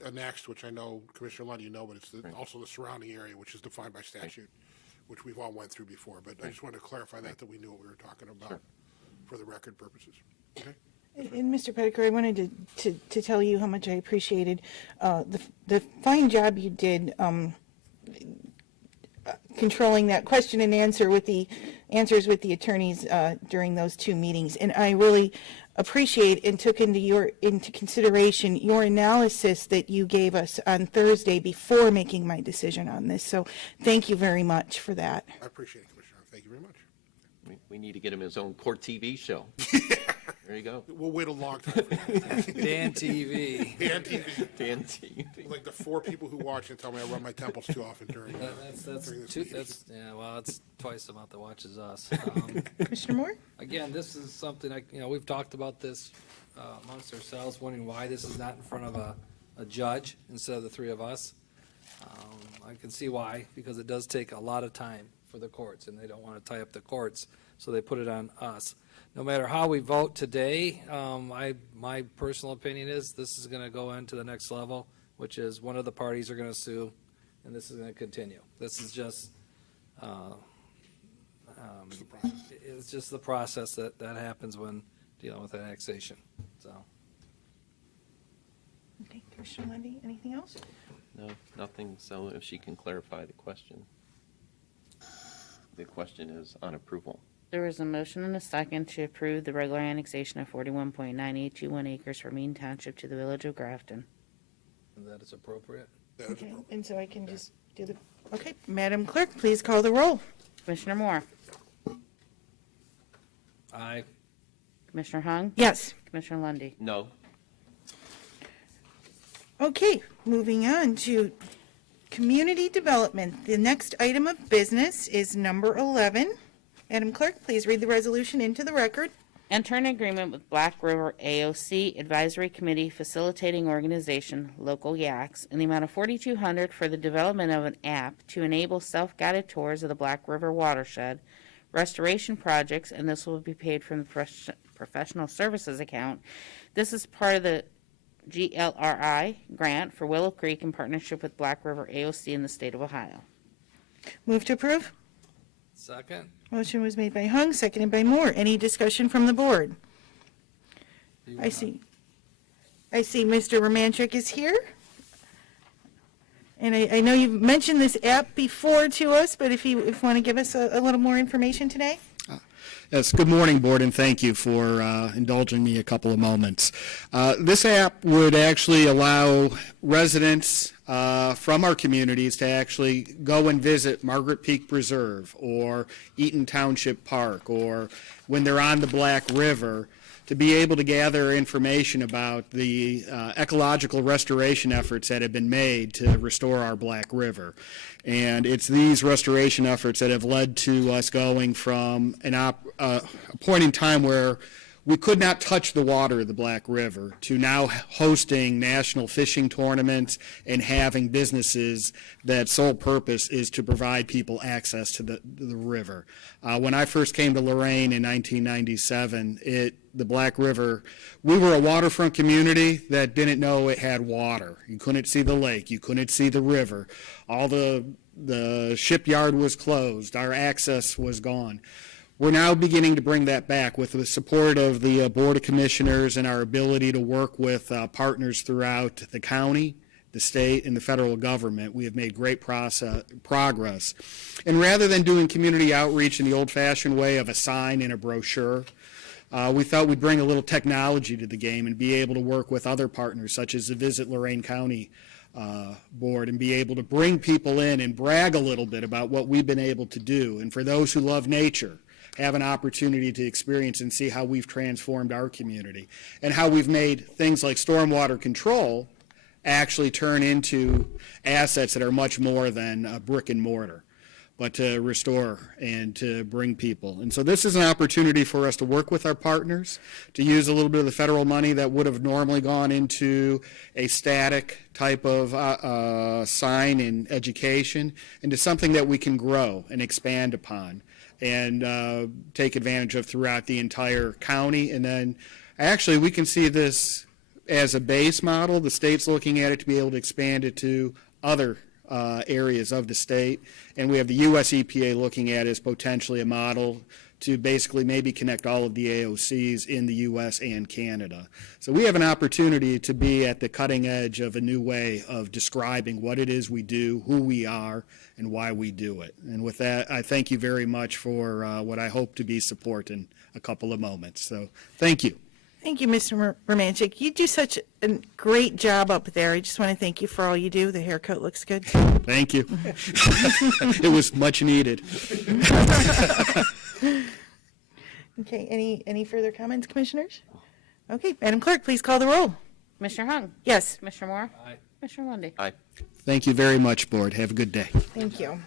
annexed, which I know, Commissioner Lundy, you know, but it's also the surrounding area, which is defined by statute, which we've all went through before. But I just wanted to clarify that we knew what we were talking about for the record purposes. Okay? And Mr. Petticker, I wanted to tell you how much I appreciated the fine job you did controlling that question and answers with the attorneys during those 2 meetings. And I really appreciate and took into consideration your analysis that you gave us on Thursday before making my decision on this. So thank you very much for that. I appreciate it, Commissioner. Thank you very much. We need to get him his own court TV show. There you go. We'll wait a long time for that. Dan TV. Dan TV. Dan TV. Like the 4 people who watch and tell me I run my temples too often during That's twice the amount that watches us. Commissioner Moore? Again, this is something we've talked about this amongst ourselves, wondering why this is not in front of a judge instead of the 3 of us. I can see why, because it does take a lot of time for the courts, and they don't want to tie up the courts, so they put it on us. No matter how we vote today, my personal opinion is this is going to go into the next level, which is one of the parties are going to sue, and this is going to continue. This is just, it's just the process that happens when dealing with annexation, so. Okay, Commissioner Lundy, anything else? No, nothing, so if she can clarify the question. The question is on approval. There is a motion and a second to approve the regular annexation of 41.9821 acres from Mean Township to the Village of Grafton. And that is appropriate? Okay, and so I can just do the, okay, Madam Clerk, please call the roll. Commissioner Moore? Aye. Commissioner Hung? Yes. Commissioner Lundy. No. Okay, moving on to community development. The next item of business is number 11. Madam Clerk, please read the resolution into the record. Enter an agreement with Black River AOC Advisory Committee Facilitating Organization, Local Yaks, in the amount of $4,200 for the development of an app to enable self-guided tours of the Black River watershed, restoration projects, and this will be paid from the professional services account. This is part of the GLRI grant for Willow Creek in partnership with Black River AOC in the state of Ohio. Move to approve. Second? Motion was made by Hung, seconded by Moore. Any discussion from the board? I see Mr. Romanchuk is here. And I know you've mentioned this app before to us, but if you want to give us a little more information today? Yes, good morning, Board, and thank you for indulging me a couple of moments. This app would actually allow residents from our communities to actually go and visit Margaret Peak Preserve or Eaton Township Park, or when they're on the Black River, to be able to gather information about the ecological restoration efforts that have been made to restore our Black River. And it's these restoration efforts that have led to us going from a point in time where we could not touch the water of the Black River to now hosting national fishing tournaments and having businesses that sole purpose is to provide people access to the river. When I first came to Lorraine in 1997, the Black River, we were a waterfront community that didn't know it had water. You couldn't see the lake, you couldn't see the river. All the shipyard was closed, our access was gone. We're now beginning to bring that back with the support of the Board of Commissioners and our ability to work with partners throughout the county, the state, and the federal government. We have made great progress. And rather than doing community outreach in the old-fashioned way of a sign and a brochure, we thought we'd bring a little technology to the game and be able to work with other partners, such as the Visit Lorain County Board, and be able to bring people in and brag a little bit about what we've been able to do. And for those who love nature, have an opportunity to experience and see how we've transformed our community and how we've made things like stormwater control actually turn into assets that are much more than a brick and mortar, but to restore and to bring people. And so this is an opportunity for us to work with our partners, to use a little bit of the federal money that would have normally gone into a static type of sign in education into something that we can grow and expand upon and take advantage of throughout the entire county. And then actually we can see this as a base model. The state's looking at it to be able to expand it to other areas of the state. And we have the US EPA looking at it as potentially a model to basically maybe connect all of the AOCs in the US and Canada. So we have an opportunity to be at the cutting edge of a new way of describing what it is we do, who we are, and why we do it. And with that, I thank you very much for what I hope to be support in a couple of moments. So thank you. Thank you, Mr. Romanchik. You do such a great job up there. I just want to thank you for all you do. The haircut looks good. Thank you. It was much needed. Okay, any further comments, commissioners? Okay, Madam Clerk, please call the roll. Commissioner Hung? Yes, Commissioner Moore? Aye. Commissioner Lundy. Aye. Thank you very much, Board. Have a good day. thank you.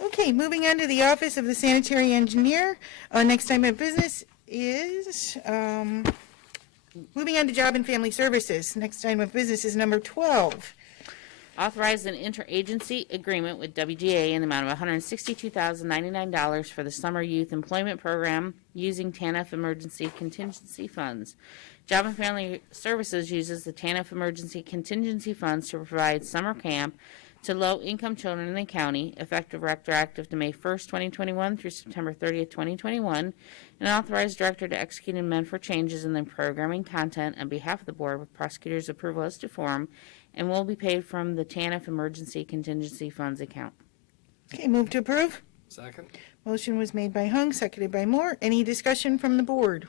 Okay, moving on to the Office of the Sanitary Engineer. Next item of business is, moving on to Job and Family Services. Next item of business is number 12. Authorize an interagency agreement with WGA in the amount of $162,099 for the Summer Youth Employment Program using TANF emergency contingency funds. Job and Family Services uses the TANF emergency contingency funds to provide summer camp to low-income children in the county, effective retroactive to May 1st, 2021 through September 30th, 2021, and authorize director to execute and amend for changes in the programming content on behalf of the board with prosecutor's approval as to form, and will be paid from the TANF emergency contingency funds account. Okay, move to approve. Second? Motion was made by Hung, seconded by Moore. Any discussion from the board?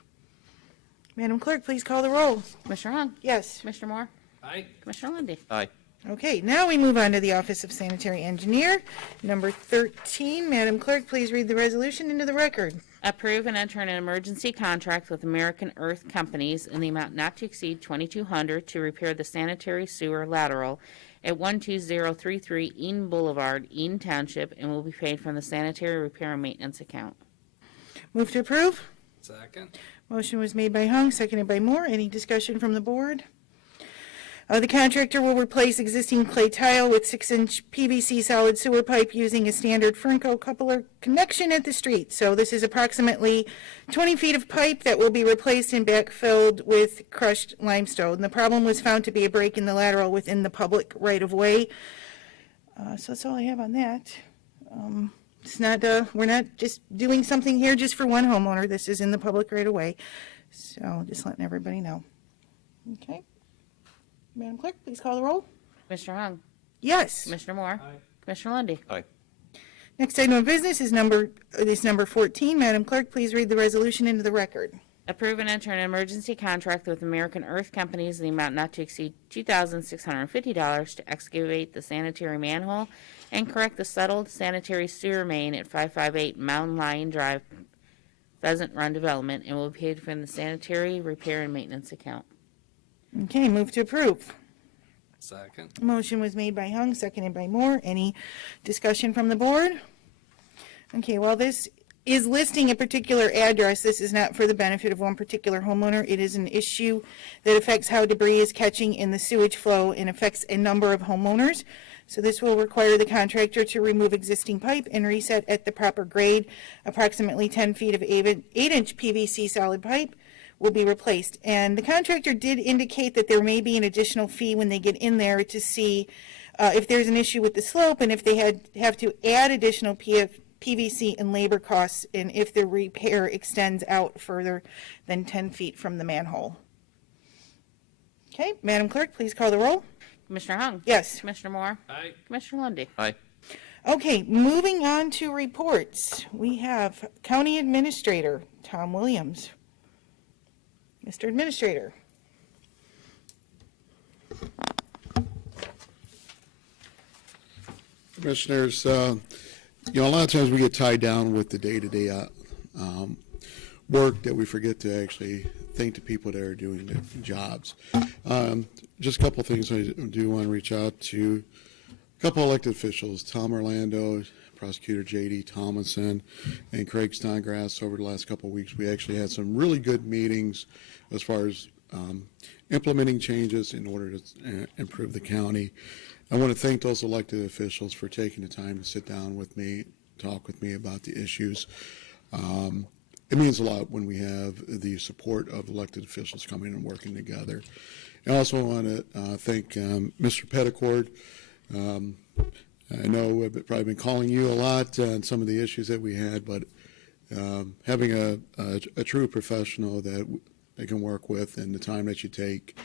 Madam Clerk, please call the roll. Commissioner Hung? Yes. Commissioner Moore? Aye. Commissioner Lundy. Aye. Okay, now we move on to the Office of Sanitary Engineer. Number 13, Madam Clerk, please read the resolution into the record. Approve and enter an emergency contract with American Earth Companies in the amount not to exceed $2,200 to repair the sanitary sewer lateral at 12033 Eaton Boulevard, Eaton Township, and will be paid from the sanitary repair and maintenance account. Move to approve. Second? Motion was made by Hung, seconded by Moore. Any discussion from the board? The contractor will replace existing clay tile with 6-inch PVC solid sewer pipe using a standard Fernco coupler connection at the street. So this is approximately 20 feet of pipe that will be replaced and backfilled with crushed limestone. The problem was found to be a break in the lateral within the public right-of-way. So that's all I have on that. It's not, we're not just doing something here just for one homeowner. This is in the public right-of-way. So just letting everybody know. Okay. Madam Clerk, please call the roll. Commissioner Hung? Yes. Commissioner Moore? Aye. Commissioner Lundy. Aye. Next item of business is number 14. Madam Clerk, please read the resolution into the record. Approve and enter an emergency contract with American Earth Companies in the amount not to exceed $2,650 to excavate the sanitary manhole and correct the settled sanitary sewer main at 558 Mountain Lion Drive, Pheasant Run Development, and will be paid from the sanitary repair and maintenance account. Okay, move to approve. Second. Motion was made by Hung, seconded by Moore. Any discussion from the board? Okay, while this is listing a particular address, this is not for the benefit of one particular homeowner. It is an issue that affects how debris is catching in the sewage flow and affects a number of homeowners. So this will require the contractor to remove existing pipe and reset at the proper grade. Approximately 10 feet of 8-inch PVC solid pipe will be replaced. And the contractor did indicate that there may be an additional fee when they get in there to see if there's an issue with the slope and if they have to add additional PVC and labor costs, and if the repair extends out further than 10 feet from the manhole. Okay, Madam Clerk, please call the roll. Commissioner Hung? Yes. Commissioner Moore? Aye. Commissioner Lundy. Aye. Okay, moving on to reports. We have County Administrator Tom Williams. Mr. Administrator. Commissioners, a lot of times we get tied down with the day-to-day work that we forget to actually thank the people that are doing their jobs. Just a couple of things I do want to reach out to. A couple elected officials, Tom Orlando, Prosecutor J.D. Tomlinson, and Craig Snodgrass. Over the last couple of weeks, we actually had some really good meetings as far as implementing changes in order to improve the county. I want to thank those elected officials for taking the time to sit down with me, talk with me about the issues. It means a lot when we have the support of elected officials coming and working together. I also want to thank Mr. Petticord. I know I've probably been calling you a lot on some of the issues that we had, but having a true professional that I can work with and the time that you take,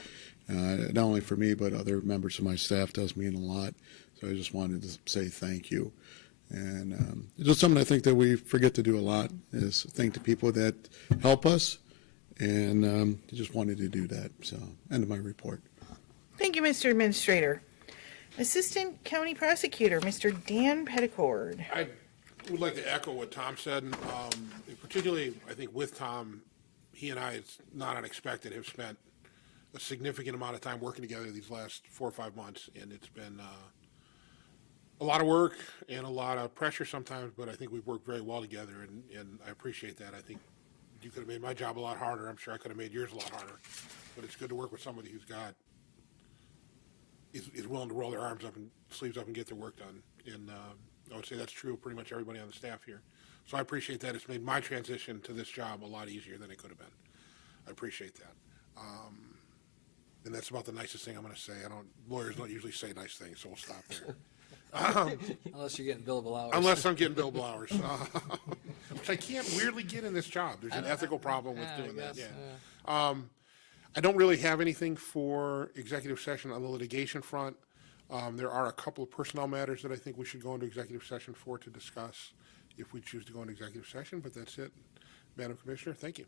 not only for me but other members of my staff, does mean a lot. So I just wanted to say thank you. And it's just something I think that we forget to do a lot, is thank the people that help us, and just wanted to do that. So, end of my report. Thank you, Mr. Administrator. Assistant County Prosecutor, Mr. Dan Petticord. I would like to echo what Tom said, particularly, I think with Tom, he and I, it's not unexpected, have spent a significant amount of time working together these last 4 or 5 months, and it's been a lot of work and a lot of pressure sometimes, but I think we've worked very well together, and I appreciate that. I think you could have made my job a lot harder. I'm sure I could have made yours a lot harder, but it's good to work with somebody who's is willing to roll their arms up and sleeves up and get their work done. And I would say that's true of pretty much everybody on the staff here. So I appreciate that. It's made my transition to this job a lot easier than it could have been. I appreciate that. And that's about the nicest thing I'm going to say. Lawyers don't usually say nice things, so we'll stop there. Unless you're getting billable hours. Unless I'm getting billable hours, which I can't weirdly get in this job. There's an ethical problem with doing that. Yeah. I don't really have anything for executive session on the litigation front. There are a couple of personnel matters that I think we should go into executive session for to discuss if we choose to go into executive session, but that's it. Madam Commissioner, thank you.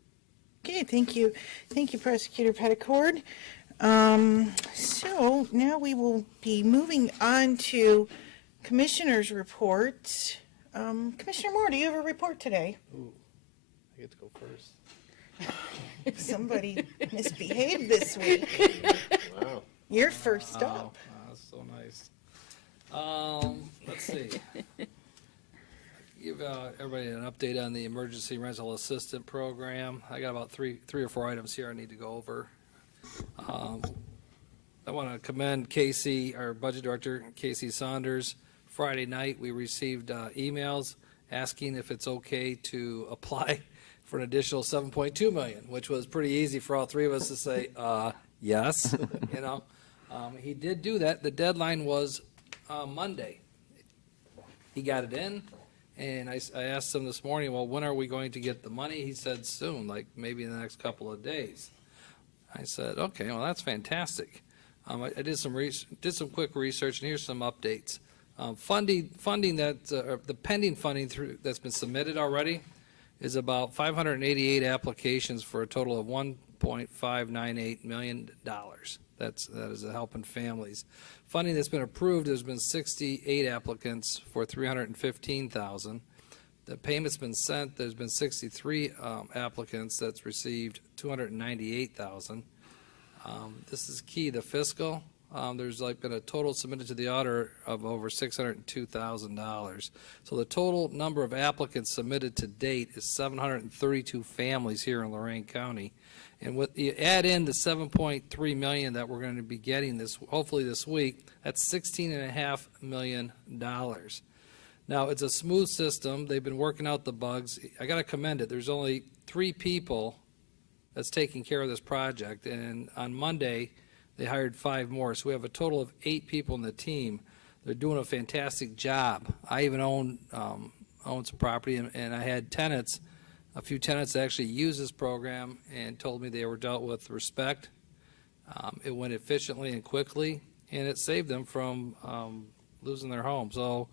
Okay, thank you. Thank you, Prosecutor Petticord. So now we will be moving on to Commissioner's reports. Commissioner Moore, do you have a report today? I get to go first. Somebody misbehaved this week. Wow. You're first up. That's so nice. Let's see. Give everybody an update on the emergency rental assistant program. I got about three or four items here I need to go over. I want to commend Casey, our budget director, Casey Saunders. Friday night, we received emails asking if it's okay to apply for an additional $7.2 million, which was pretty easy for all three of us to say, yes, He did do that. The deadline was Monday. He got it in, and I asked him this morning, well, when are we going to get the money? He said soon, like maybe in the next couple of days. I said, okay, well, that's fantastic. I did some quick research, and here's some updates. Funding that, the pending funding that's been submitted already is about 588 applications for a total of $1.598 million. That is helping families. Funding that's been approved, there's been 68 applicants for $315,000. The payment's been sent, there's been 63 applicants that's received $298,000. This is key, the fiscal. There's been a total submitted to the auditor of over $602,000. So the total number of applicants submitted to date is 732 families here in Lorraine County. And you add in the $7.3 million that we're going to be getting hopefully this week, that's $16.5 million. Now, it's a smooth system. They've been working out the bugs. I got to commend it. There's only 3 people that's taking care of this project, and on Monday, they hired 5 more. So we have a total of 8 people in the team. They're doing a fantastic job. I even own some property, and I had a few tenants that actually use this program and told me they were dealt with respect. It went efficiently and quickly, and it saved them from losing their home. So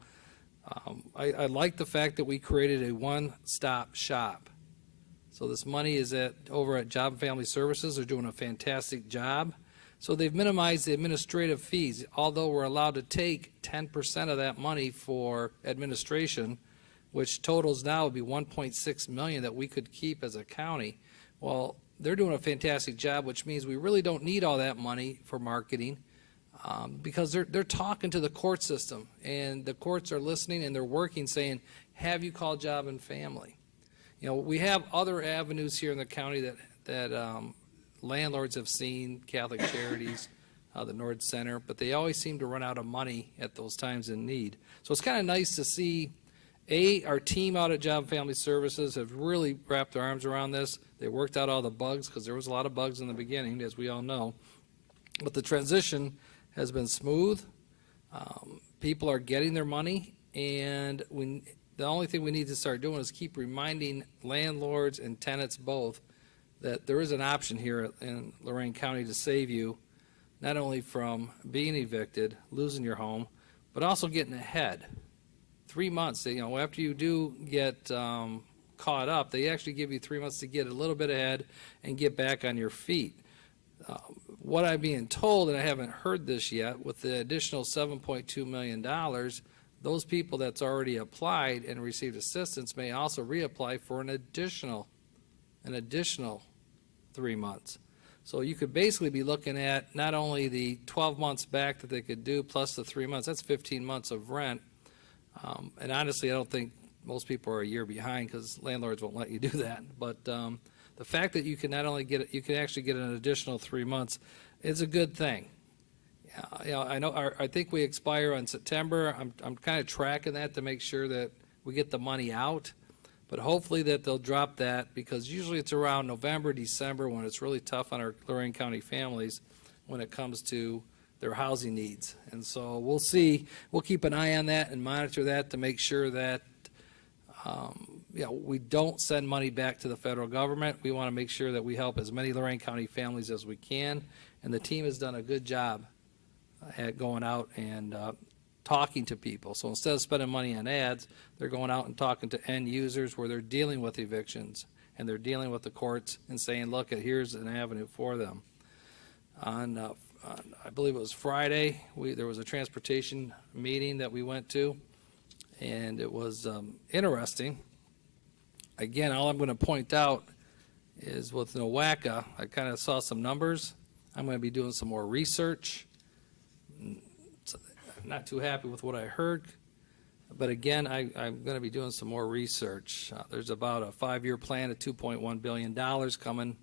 I like the fact that we created a one-stop shop. So this money is over at Job and Family Services. They're doing a fantastic job. So they've minimized the administrative fees, although we're allowed to take 10% of that money for administration, which totals now would be $1.6 million that we could keep as a county. Well, they're doing a fantastic job, which means we really don't need all that money for marketing, because they're talking to the court system, and the courts are listening and they're working, saying, have you called Job and Family? You know, we have other avenues here in the county that landlords have seen, Catholic Charities, the Nord Center, but they always seem to run out of money at those times in need. So it's kind of nice to see, our team out at Job and Family Services have really wrapped their arms around this. They worked out all the bugs, because there was a lot of bugs in the beginning, as we all know. But the transition has been smooth. People are getting their money, and the only thing we need to start doing is keep reminding landlords and tenants both that there is an option here in Lorraine County to save you, not only from being evicted, losing your home, but also getting ahead. 3 months, after you do get caught up, they actually give you 3 months to get a little bit ahead and get back on your feet. What I'm being told, and I haven't heard this yet, with the additional $7.2 million, those people that's already applied and received assistance may also reapply for an additional 3 months. So you could basically be looking at not only the 12 months back that they could do plus the 3 months, that's 15 months of rent. And honestly, I don't think most people are a year behind, because landlords won't let you do that. But the fact that you can not only you can actually get an additional 3 months is a good thing. I think we expire on September. I'm kind of tracking that to make sure that we get the money out. But hopefully that they'll drop that, because usually it's around November, December when it's really tough on our Lorraine County families when it comes to their housing needs. And so we'll see. We'll keep an eye on that and monitor that to make sure that we don't send money back to the federal government. We want to make sure that we help as many Lorraine County families as we can. And the team has done a good job at going out and talking to people. So instead of spending money on ads, they're going out and talking to end users where they're dealing with evictions, and they're dealing with the courts and saying, look, here's an avenue for them. On I believe it was Friday, there was a transportation meeting that we went to, and it was interesting. Again, all I'm going to point out is with NOACA, I kind of saw some numbers. I'm going to be doing some more research. I'm not too happy with what I heard, but again, I'm going to be doing some more research. There's about a 5-year plan of $2.1 billion coming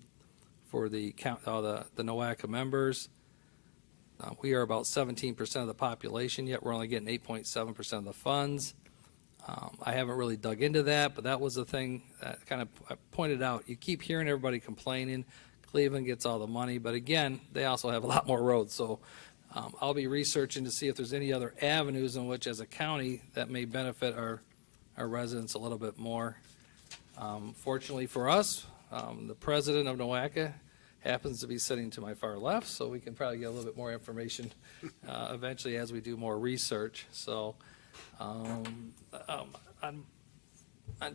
for the NOACA members. We are about 17% of the population, yet we're only getting 8.7% of the funds. I haven't really dug into that, but that was the thing that kind of pointed out. You keep hearing everybody complaining, Cleveland gets all the money, but again, they also have a lot more roads. So I'll be researching to see if there's any other avenues in which, as a county, that may benefit our residents a little bit more. Fortunately for us, the president of NOACA happens to be sitting to my far left, so we can probably get a little bit more information eventually as we do more research. So On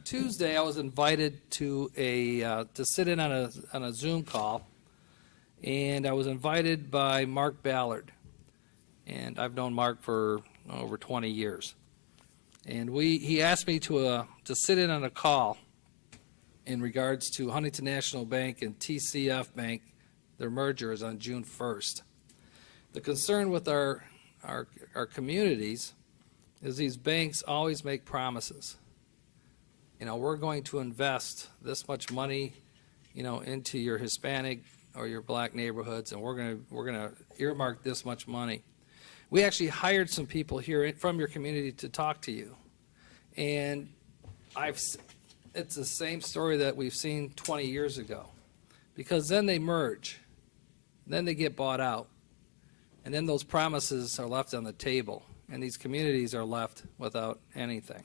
Tuesday, I was invited to to sit in on a Zoom call, and I was invited by Mark Ballard. And I've known Mark for over 20 years. And he asked me to sit in on a call in regards to Huntington National Bank and TCF Bank. Their merger is on June 1st. The concern with our communities is these banks always make promises. We're going to invest this much money, into your Hispanic or your black neighborhoods, and we're gonna earmark this much money. We actually hired some people here from your community to talk to you, and it's the same story that we've seen 20 years ago, because then they merge, then they get bought out, and then those promises are left on the table, and these communities are left without anything.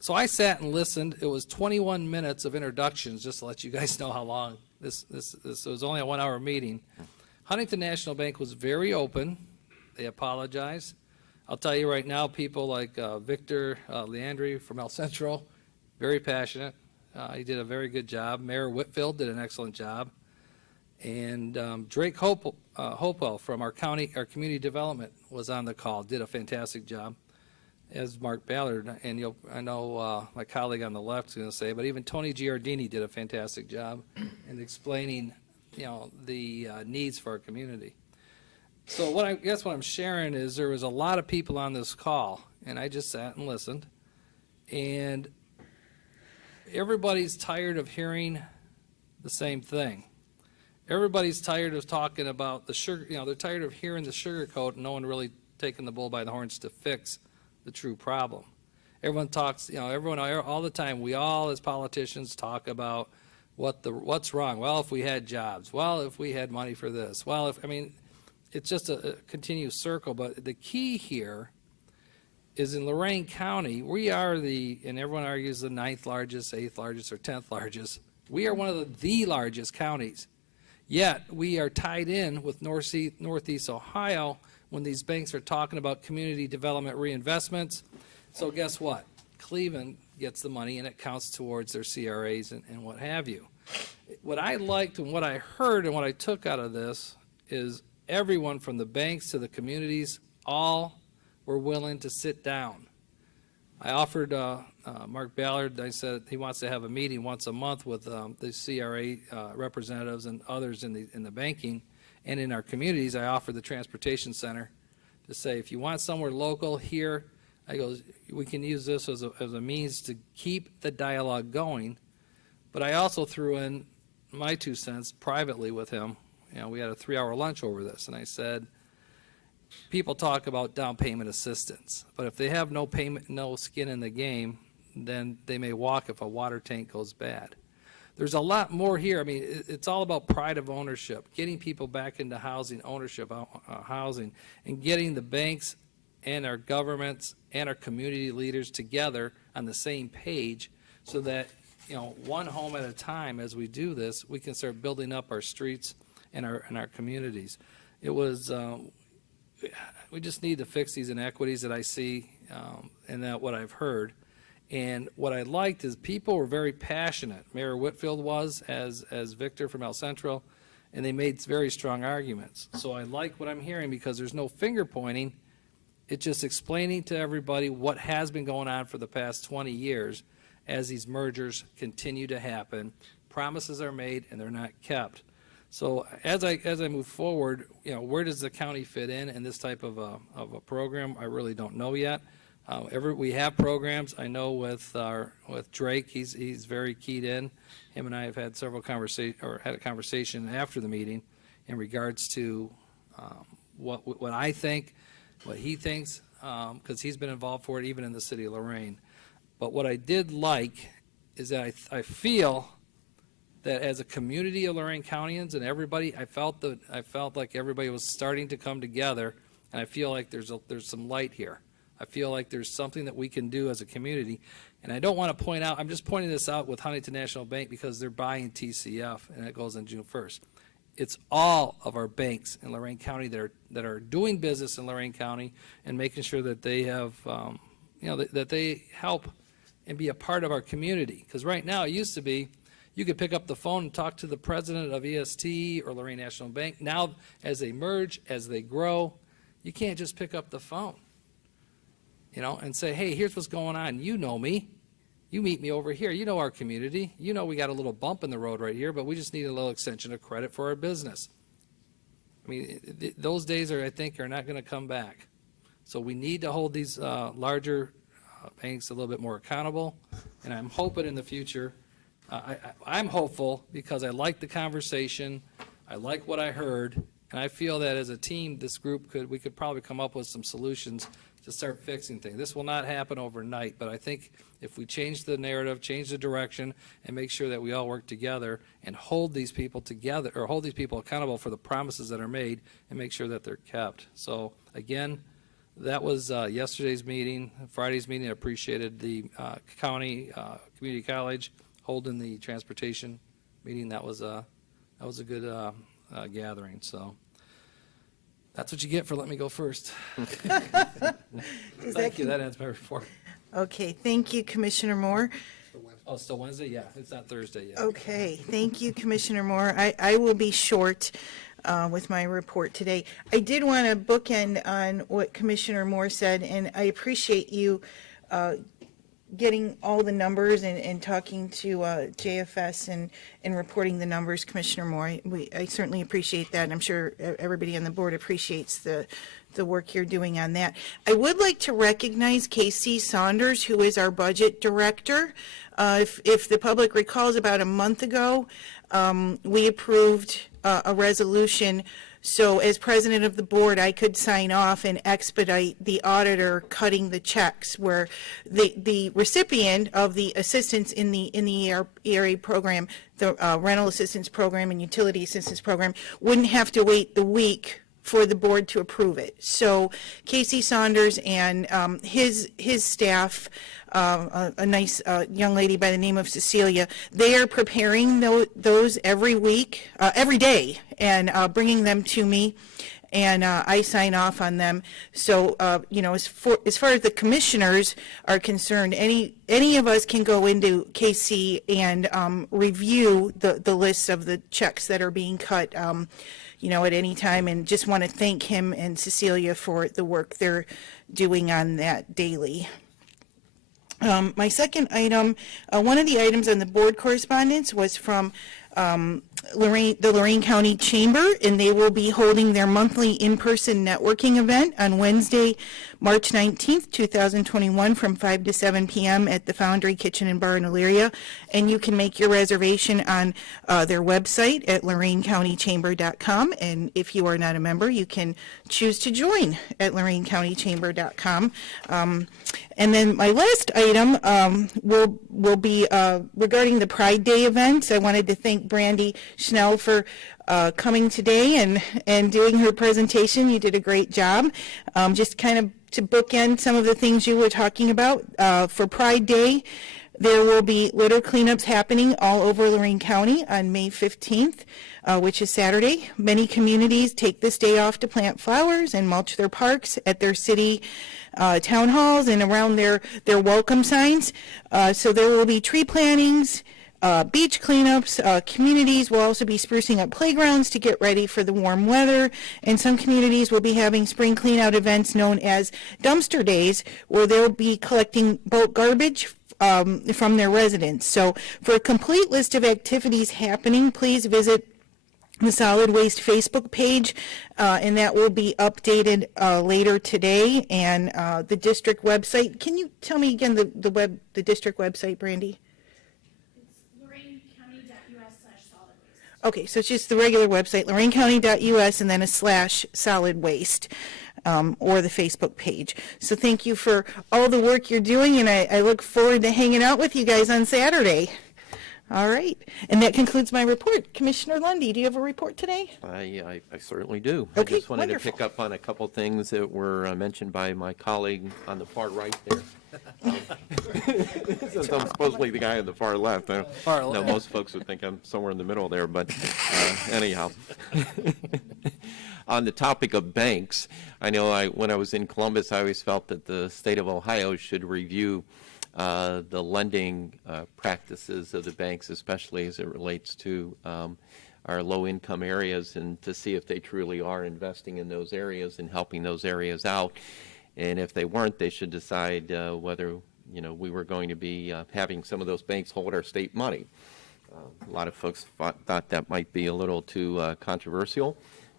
So I sat and listened. It was 21 minutes of introductions, just to let you guys know how long this was. Only a 1-hour meeting. Huntington National Bank was very open. They apologized. I'll tell you right now, people like Victor Leandri from El Centro, very passionate. He did a very good job. Mayor Whitfield did an excellent job. And Drake Hopewell from our community development was on the call, did a fantastic job, as Mark Ballard, and I know my colleague on the left is going to say, but even Tony Giardini did a fantastic job in explaining, the needs for our community. So I guess what I'm sharing is there was a lot of people on this call, and I just sat and listened, and everybody's tired of hearing the same thing. Everybody's tired of talking about the sugar, they're tired of hearing the sugarcoat and no one really taking the bull by the horns to fix the true problem. Everyone talks, everyone all the time, we all as politicians talk about what's wrong. Well, if we had jobs, well, if we had money for this, well, it's just a continuous circle, but the key here is in Lorain County, we are and everyone argues the 9th largest, 8th largest, or 10th largest. We are one of the largest counties. Yet, we are tied in with Northeast Ohio when these banks are talking about community development reinvestments. So guess what? Cleveland gets the money and it counts towards their CRAs and what have you. What I liked and what I heard and what I took out of this is everyone from the banks to the communities all were willing to sit down. I offered Mark Ballard, I said he wants to have a meeting once a month with the CRA representatives and others in the banking and in our communities. I offered the transportation center to say, if you want somewhere local here, I go, we can use this as a means to keep the dialogue going. But I also threw in my 2 cents privately with him. We had a 3-hour lunch over this, and I said, people talk about down payment assistance, but if they have no skin in the game, then they may walk if a water tank goes bad. There's a lot more here. It's all about pride of ownership, getting people back into housing, ownership housing, and getting the banks and our governments and our community leaders together on the same page so that, one home at a time as we do this, we can start building up our streets and our communities. It was, we just need to fix these inequities that I see and that what I've heard. And what I liked is people were very passionate. Mayor Whitfield was, as Victor from El Centro, and they made very strong arguments. So I like what I'm hearing because there's no finger pointing. It's just explaining to everybody what has been going on for the past 20 years as these mergers continue to happen. Promises are made and they're not kept. So as I move forward, where does the county fit in this type of a program? I really don't know yet. We have programs. I know with Drake, he's very keyed in. Him and I have had had a conversation after the meeting in regards to what I think, what he thinks, because he's been involved for it even in the city of Lorain. But what I did like is that I feel that as a community of Lorain Countyans and everybody, I felt like everybody was starting to come together, and I feel like there's some light here. I feel like there's something that we can do as a community, and I don't want to point out, I'm just pointing this out with Huntington National Bank because they're buying TCF, and it goes on June 1st. It's all of our banks in Lorain County that are doing business in Lorain County and making sure that they have you know, that they help and be a part of our community. Because right now, it used to be, you could pick up the phone and talk to the president of EST or Lorraine National Bank. Now, as they merge, as they grow, you can't just pick up the phone, you know, and say, hey, here's what's going on. You know me. You meet me over here. You know our community. You know we got a little bump in the road right here, but we just need a little extension of credit for our business. I mean, those days I think, are not going to come back. So we need to hold these larger banks a little bit more accountable, and I'm hoping in the future, I'm hopeful because I like the conversation, I like what I heard, and I feel that as a team, this group we could probably come up with some solutions to start fixing things. This will not happen overnight, but I think if we change the narrative, change the direction, and make sure that we all work together and hold these people together, or hold these people accountable for the promises that are made, and make sure that they're kept. So again, that was yesterday's meeting, Friday's meeting. I appreciated the county community college holding the transportation meeting. That was a good gathering. So that's what you get for letting me go first. Thank you. That ends my report. Okay, thank you, Commissioner Moore. Oh, it's still Wednesday? Yeah, it's not Thursday yet. Okay, thank you, Commissioner Moore. I will be short with my report today. I did want to bookend on what Commissioner Moore said, and I appreciate you getting all the numbers and talking to JFS and reporting the numbers, Commissioner Moore. I certainly appreciate that, and I'm sure everybody on the board appreciates the work you're doing on that. I would like to recognize Casey Saunders, who is our budget director. If the public recalls, about a month ago, we approved a resolution, so as president of the board, I could sign off and expedite the auditor cutting the checks, where the recipient of the assistance in the ERA program, the rental assistance program and utility assistance program, wouldn't have to wait the week for the board to approve it. So Casey Saunders and his staff, a nice young lady by the name of Cecilia, they are preparing those every week, every day, and bringing them to me, and I sign off on them. So, you know, as far as the commissioners are concerned, any of us can go into KC and review the lists of the checks that are being cut, you know, at any time, and just want to thank him and Cecilia for the work they're doing on that daily. My second item, one of the items on the board correspondence was from the Lorain County Chamber, and they will be holding their monthly in-person networking event on Wednesday, March 19th, 2021, from 5 to 7 p.m. at the Foundry Kitchen and Bar in Elyria. And you can make your reservation on their website at LoraineCountyChamber.com. And if you are not a member, you can choose to join at LoraineCountyChamber.com. And then my last item will be regarding the Pride Day event. I wanted to thank Brandy Schnell for coming today and doing her presentation. You did a great job. Just kind of to bookend some of the things you were talking about, for Pride Day, there will be litter cleanups happening all over Lorain County on May 15th, which is Saturday. Many communities take this day off to plant flowers and mulch their parks at their city town halls and around their welcome signs. So there will be tree plantings, beach cleanups. Communities will also be sprucing up playgrounds to get ready for the warm weather, and some communities will be having spring cleanout events known as dumpster days, where they'll be collecting bulk garbage from their residents. So for a complete list of activities happening, please visit the Solid Waste Facebook page, and that will be updated later today. And the district website, can you tell me again the district website, Brandy? Okay, so it's just the regular website, LoraineCounty.us, and then a /solid waste, or the Facebook page. So thank you for all the work you're doing, and I look forward to hanging out with you guys on Saturday. All right, and that concludes my report. Commissioner Lundy, do you have a report today? I certainly do. Okay, I just wanted wonderful. to pick up on a couple things that were mentioned by my colleague on the far right there. Since I'm supposedly the guy on the far left. Far No, left. most folks would think I'm somewhere in the middle there, but anyhow. On the topic of banks, I know when I was in Columbus, I always felt that the state of Ohio should review the lending practices of the banks, especially as it relates to our low-income areas, and to see if they truly are investing in those areas and helping those areas out. And if they weren't, they should decide whether, we were going to be having some of those banks hold our state money. A lot of folks thought that might be a little too controversial,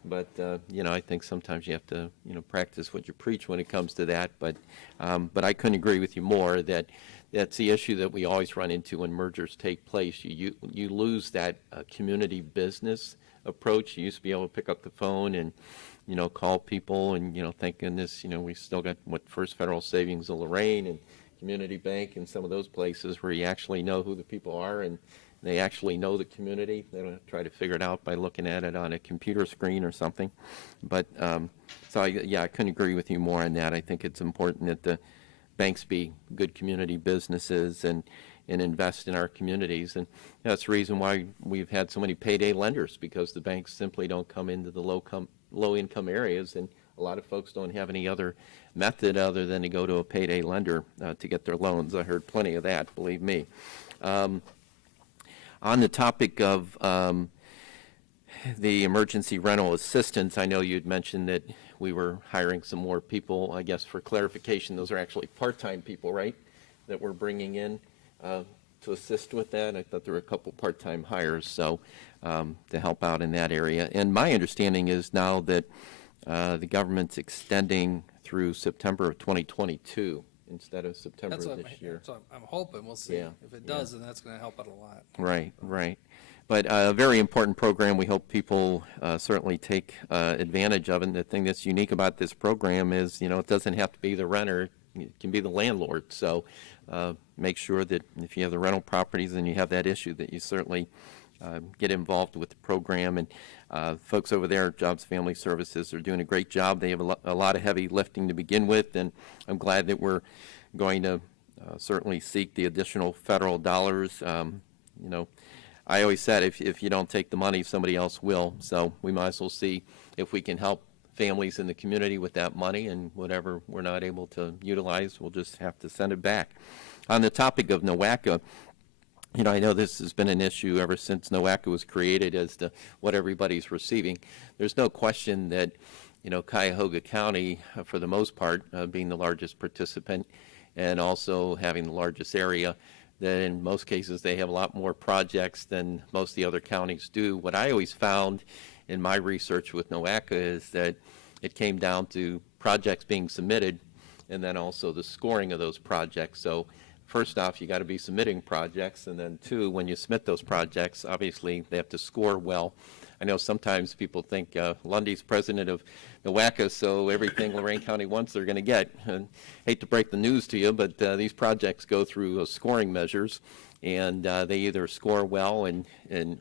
but, I think sometimes you have to, practice what you preach when it comes to that. But I couldn't agree with you more that that's the issue that we always run into when mergers take place. You lose that community business approach. You used to be able to pick up the phone and, call people and, thank goodness, we still got First Federal Savings of Lorraine and Community Bank and some of those places where you actually know who the people are and they actually know the community. They don't try to figure it out by looking at it on a computer screen or something. But, I couldn't agree with you more on that. I think it's important that the banks be good community businesses and invest in our communities. And that's the reason why we've had so many payday lenders, because the banks simply don't come into the low-income areas, and a lot of folks don't have any other method other than to go to a payday lender to get their loans. I heard plenty of that, believe me. On the topic of the emergency rental assistance, I know you'd mentioned that we were hiring some more people. I guess for clarification, those are actually part-time people, right, that we're bringing in to assist with that? I thought there were a couple part-time hires, so to help out in that area. And my understanding is now that the government's extending through September of 2022 instead of September That's of what this year. I'm hoping. We'll see. Yeah, If it does, then that's going to help out a lot. Right. But a very important program. We hope people certainly take advantage of it. And the thing that's unique about this program is, it doesn't have to be the renter. It can be the landlord. So make sure that if you have the rental properties and you have that issue, that you certainly get involved with the program. And folks over there at Jobs Family Services are doing a great job. They have a lot of heavy lifting to begin with, and I'm glad that we're going to certainly seek the additional federal dollars. I always said if you don't take the money, somebody else will. So we might as well see if we can help families in the community with that money, and whatever we're not able to utilize, we'll just have to send it back. On the topic of NOACA, I know this has been an issue ever since NOACA was created as to what everybody's receiving. There's no question that, Cuyahoga County, for the most part, being the largest participant and also having the largest area, that in most cases they have a lot more projects than most of the other counties do. What I always found in my research with NOACA is that it came down to projects being submitted and then also the scoring of those projects. So first off, you got to be submitting projects, and then two, when you submit those projects, obviously they have to score well. I know sometimes people think Lundy's president of NOACA, so everything Lorain County wants they're going to get. And hate to break the news to you, but these projects go through scoring measures, and they either score well and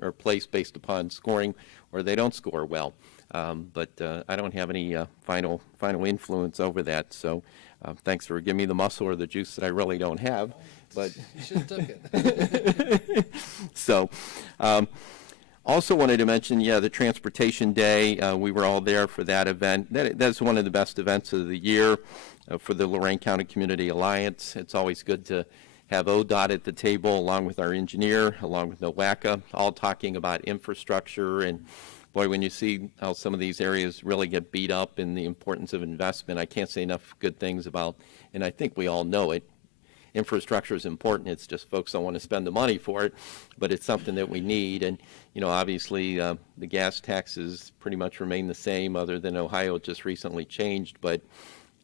are placed based upon scoring, or they don't score well. But I don't have any final influence over that. So thanks for giving me the muscle or the juice that I really don't have. But You should have took it. so. Also wanted to mention, the Transportation Day. We were all there for that event. That's one of the best events of the year for the Lorain County Community Alliance. It's always good to have ODOT at the table, along with our engineer, along with NOACA, all talking about infrastructure. And boy, when you see how some of these areas really get beat up and the importance of investment, I can't say enough good things about, and I think we all know it. Infrastructure is important. It's just folks don't want to spend the money for it, but it's something that we need. And, obviously the gas taxes pretty much remain the same, other than Ohio just recently changed. But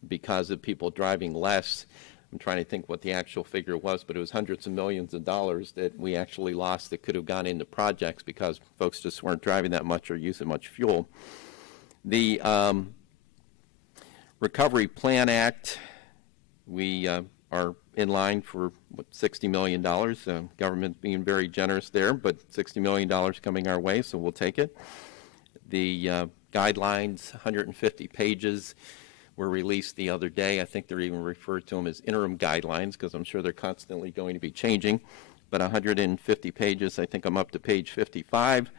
because of people driving less, I'm trying to think what the actual figure was, but it was hundreds of millions of dollars that we actually lost that could have gone into projects because folks just weren't driving that much or using much fuel. The Recovery Plan Act, we are in line for $60 million. Government's being very generous there, but $60 million coming our way, so we'll take it. The guidelines, 150 pages, were released the other day. I think they're even referred to them as interim guidelines, because I'm sure they're constantly going to be changing. But 150 pages, I think I'm up to page 55.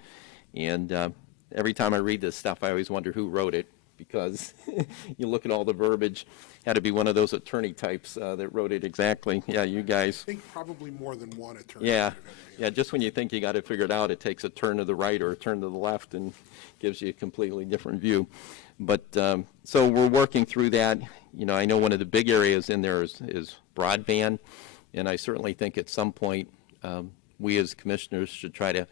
And every time I read this stuff, I always wonder who wrote it, because you look at all the verbiage, had to be one of those attorney types that wrote it exactly. Yeah, you guys. I think probably more than one attorney. Yeah, yeah, just when you think you got it figured out, it takes a turn to the right or a turn to the left and gives you a completely different view. But, so we're working through that. You know, I know one of the big areas in there is broadband, and I certainly think at some point, we as commissioners should try to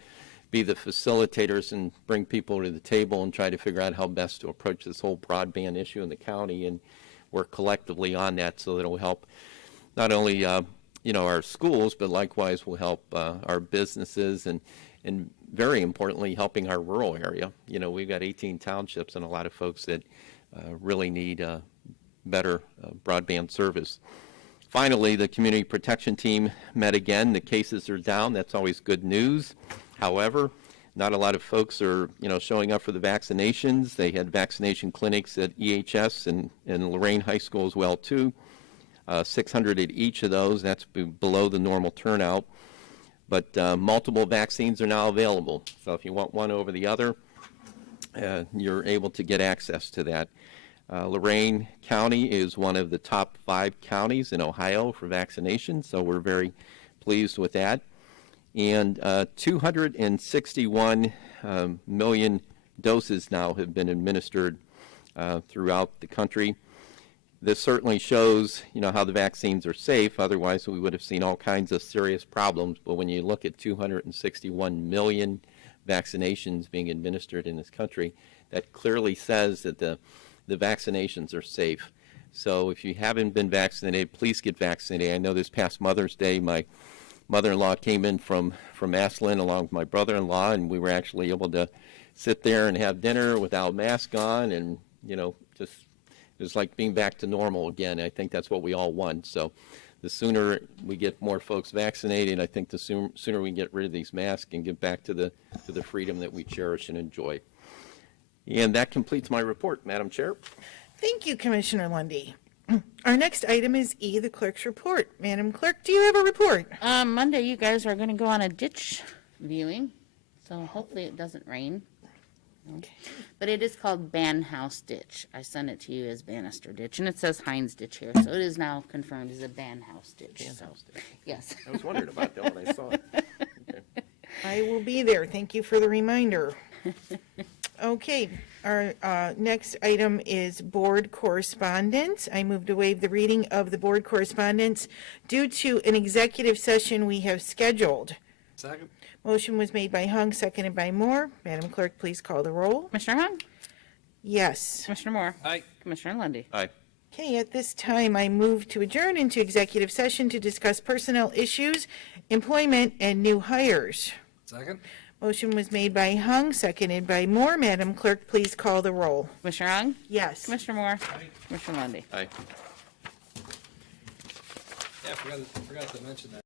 be the facilitators and bring people to the table and try to figure out how best to approach this whole broadband issue in the county, and work collectively on that so that it will help not only, you know, our schools, but likewise will help our businesses, and very importantly, helping our rural area. You know, we've got 18 townships and a lot of folks that really need better broadband service. Finally, the community protection team met again. The cases are down. That's always good news. However, not a lot of folks are, you know, showing up for the vaccinations. They had vaccination clinics at EHS and Lorraine High School as well, too. 600 at each of those. That's below the normal turnout. But multiple vaccines are now available. So if you want one over the other, you're able to get access to that. Lorraine County is one of the top 5 counties in Ohio for vaccination, so we're very pleased with that. And 261 million doses now have been administered throughout the country. This certainly shows, you know, how the vaccines are safe. Otherwise, we would have seen all kinds of serious problems. But when you look at 261 million vaccinations being administered in this country, that clearly says that the vaccinations are safe. So if you haven't been vaccinated, please get vaccinated. I know this past Mother's Day, my mother-in-law came in from Massillon along with my brother-in-law, and we were actually able to sit there and have dinner without mask on, and, you know, just it was like being back to normal again. I think that's what we all want. So the sooner we get more folks vaccinated, I think the sooner we can get rid of these masks and get back to the freedom that we cherish and enjoy. And that completes my report, Madam Chair. Thank you, Commissioner Lundy. Our next item is E, the clerk's report. Madam Clerk, do you have a report? Monday, you guys are gonna go on a ditch viewing, so hopefully it doesn't rain. But it is called Banhouse Ditch. I sent it to you as Bannister Ditch, and it says Heinz Ditch here, so it is now confirmed as a Banhouse Ditch. So, yes. I was wondering about that when I saw it. Okay. I will be there. Thank you for the reminder. Okay, our next item is board correspondence. I move to waive the reading of the board correspondence due to an executive session we have scheduled. Second? Motion was made by Hung, seconded by Moore. Madam Clerk, please call the roll. Commissioner Hung? Yes. Commissioner Moore? Aye. Commissioner Lundy. Aye. Okay, at this time, I move to adjourn into executive session to discuss personnel issues, employment, and new hires. Second? Motion was made by Hung, seconded by Moore. Madam Clerk, please call the roll. Commissioner Hung? Yes. Commissioner Moore? Commissioner Lundy. Aye. Yeah, I forgot to mention that.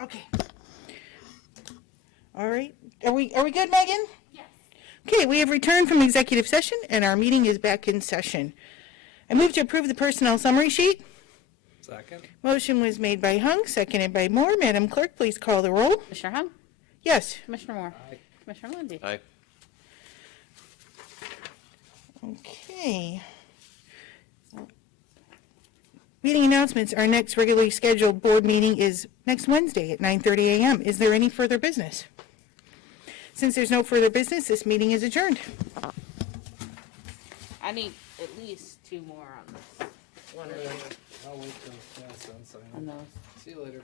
Okay. All right. Are we good, Megan? Yes. Okay, we have returned from executive session and our meeting is back in session. I move to approve the personnel summary sheet. Second? Motion was made by Hung, seconded by Moore. Madam Clerk, please call the roll. Commissioner Hung? Yes. Commissioner Moore? Commissioner Lindsey? Aye. Okay. Meeting announcements. Our next regularly scheduled board meeting is next Wednesday at 9:30 a.m. Is there any further business? Since there's no further business, this meeting is adjourned. I need at least 2 more on this. One or the other I'll wait till, yeah, sun's on setting. those. See you later.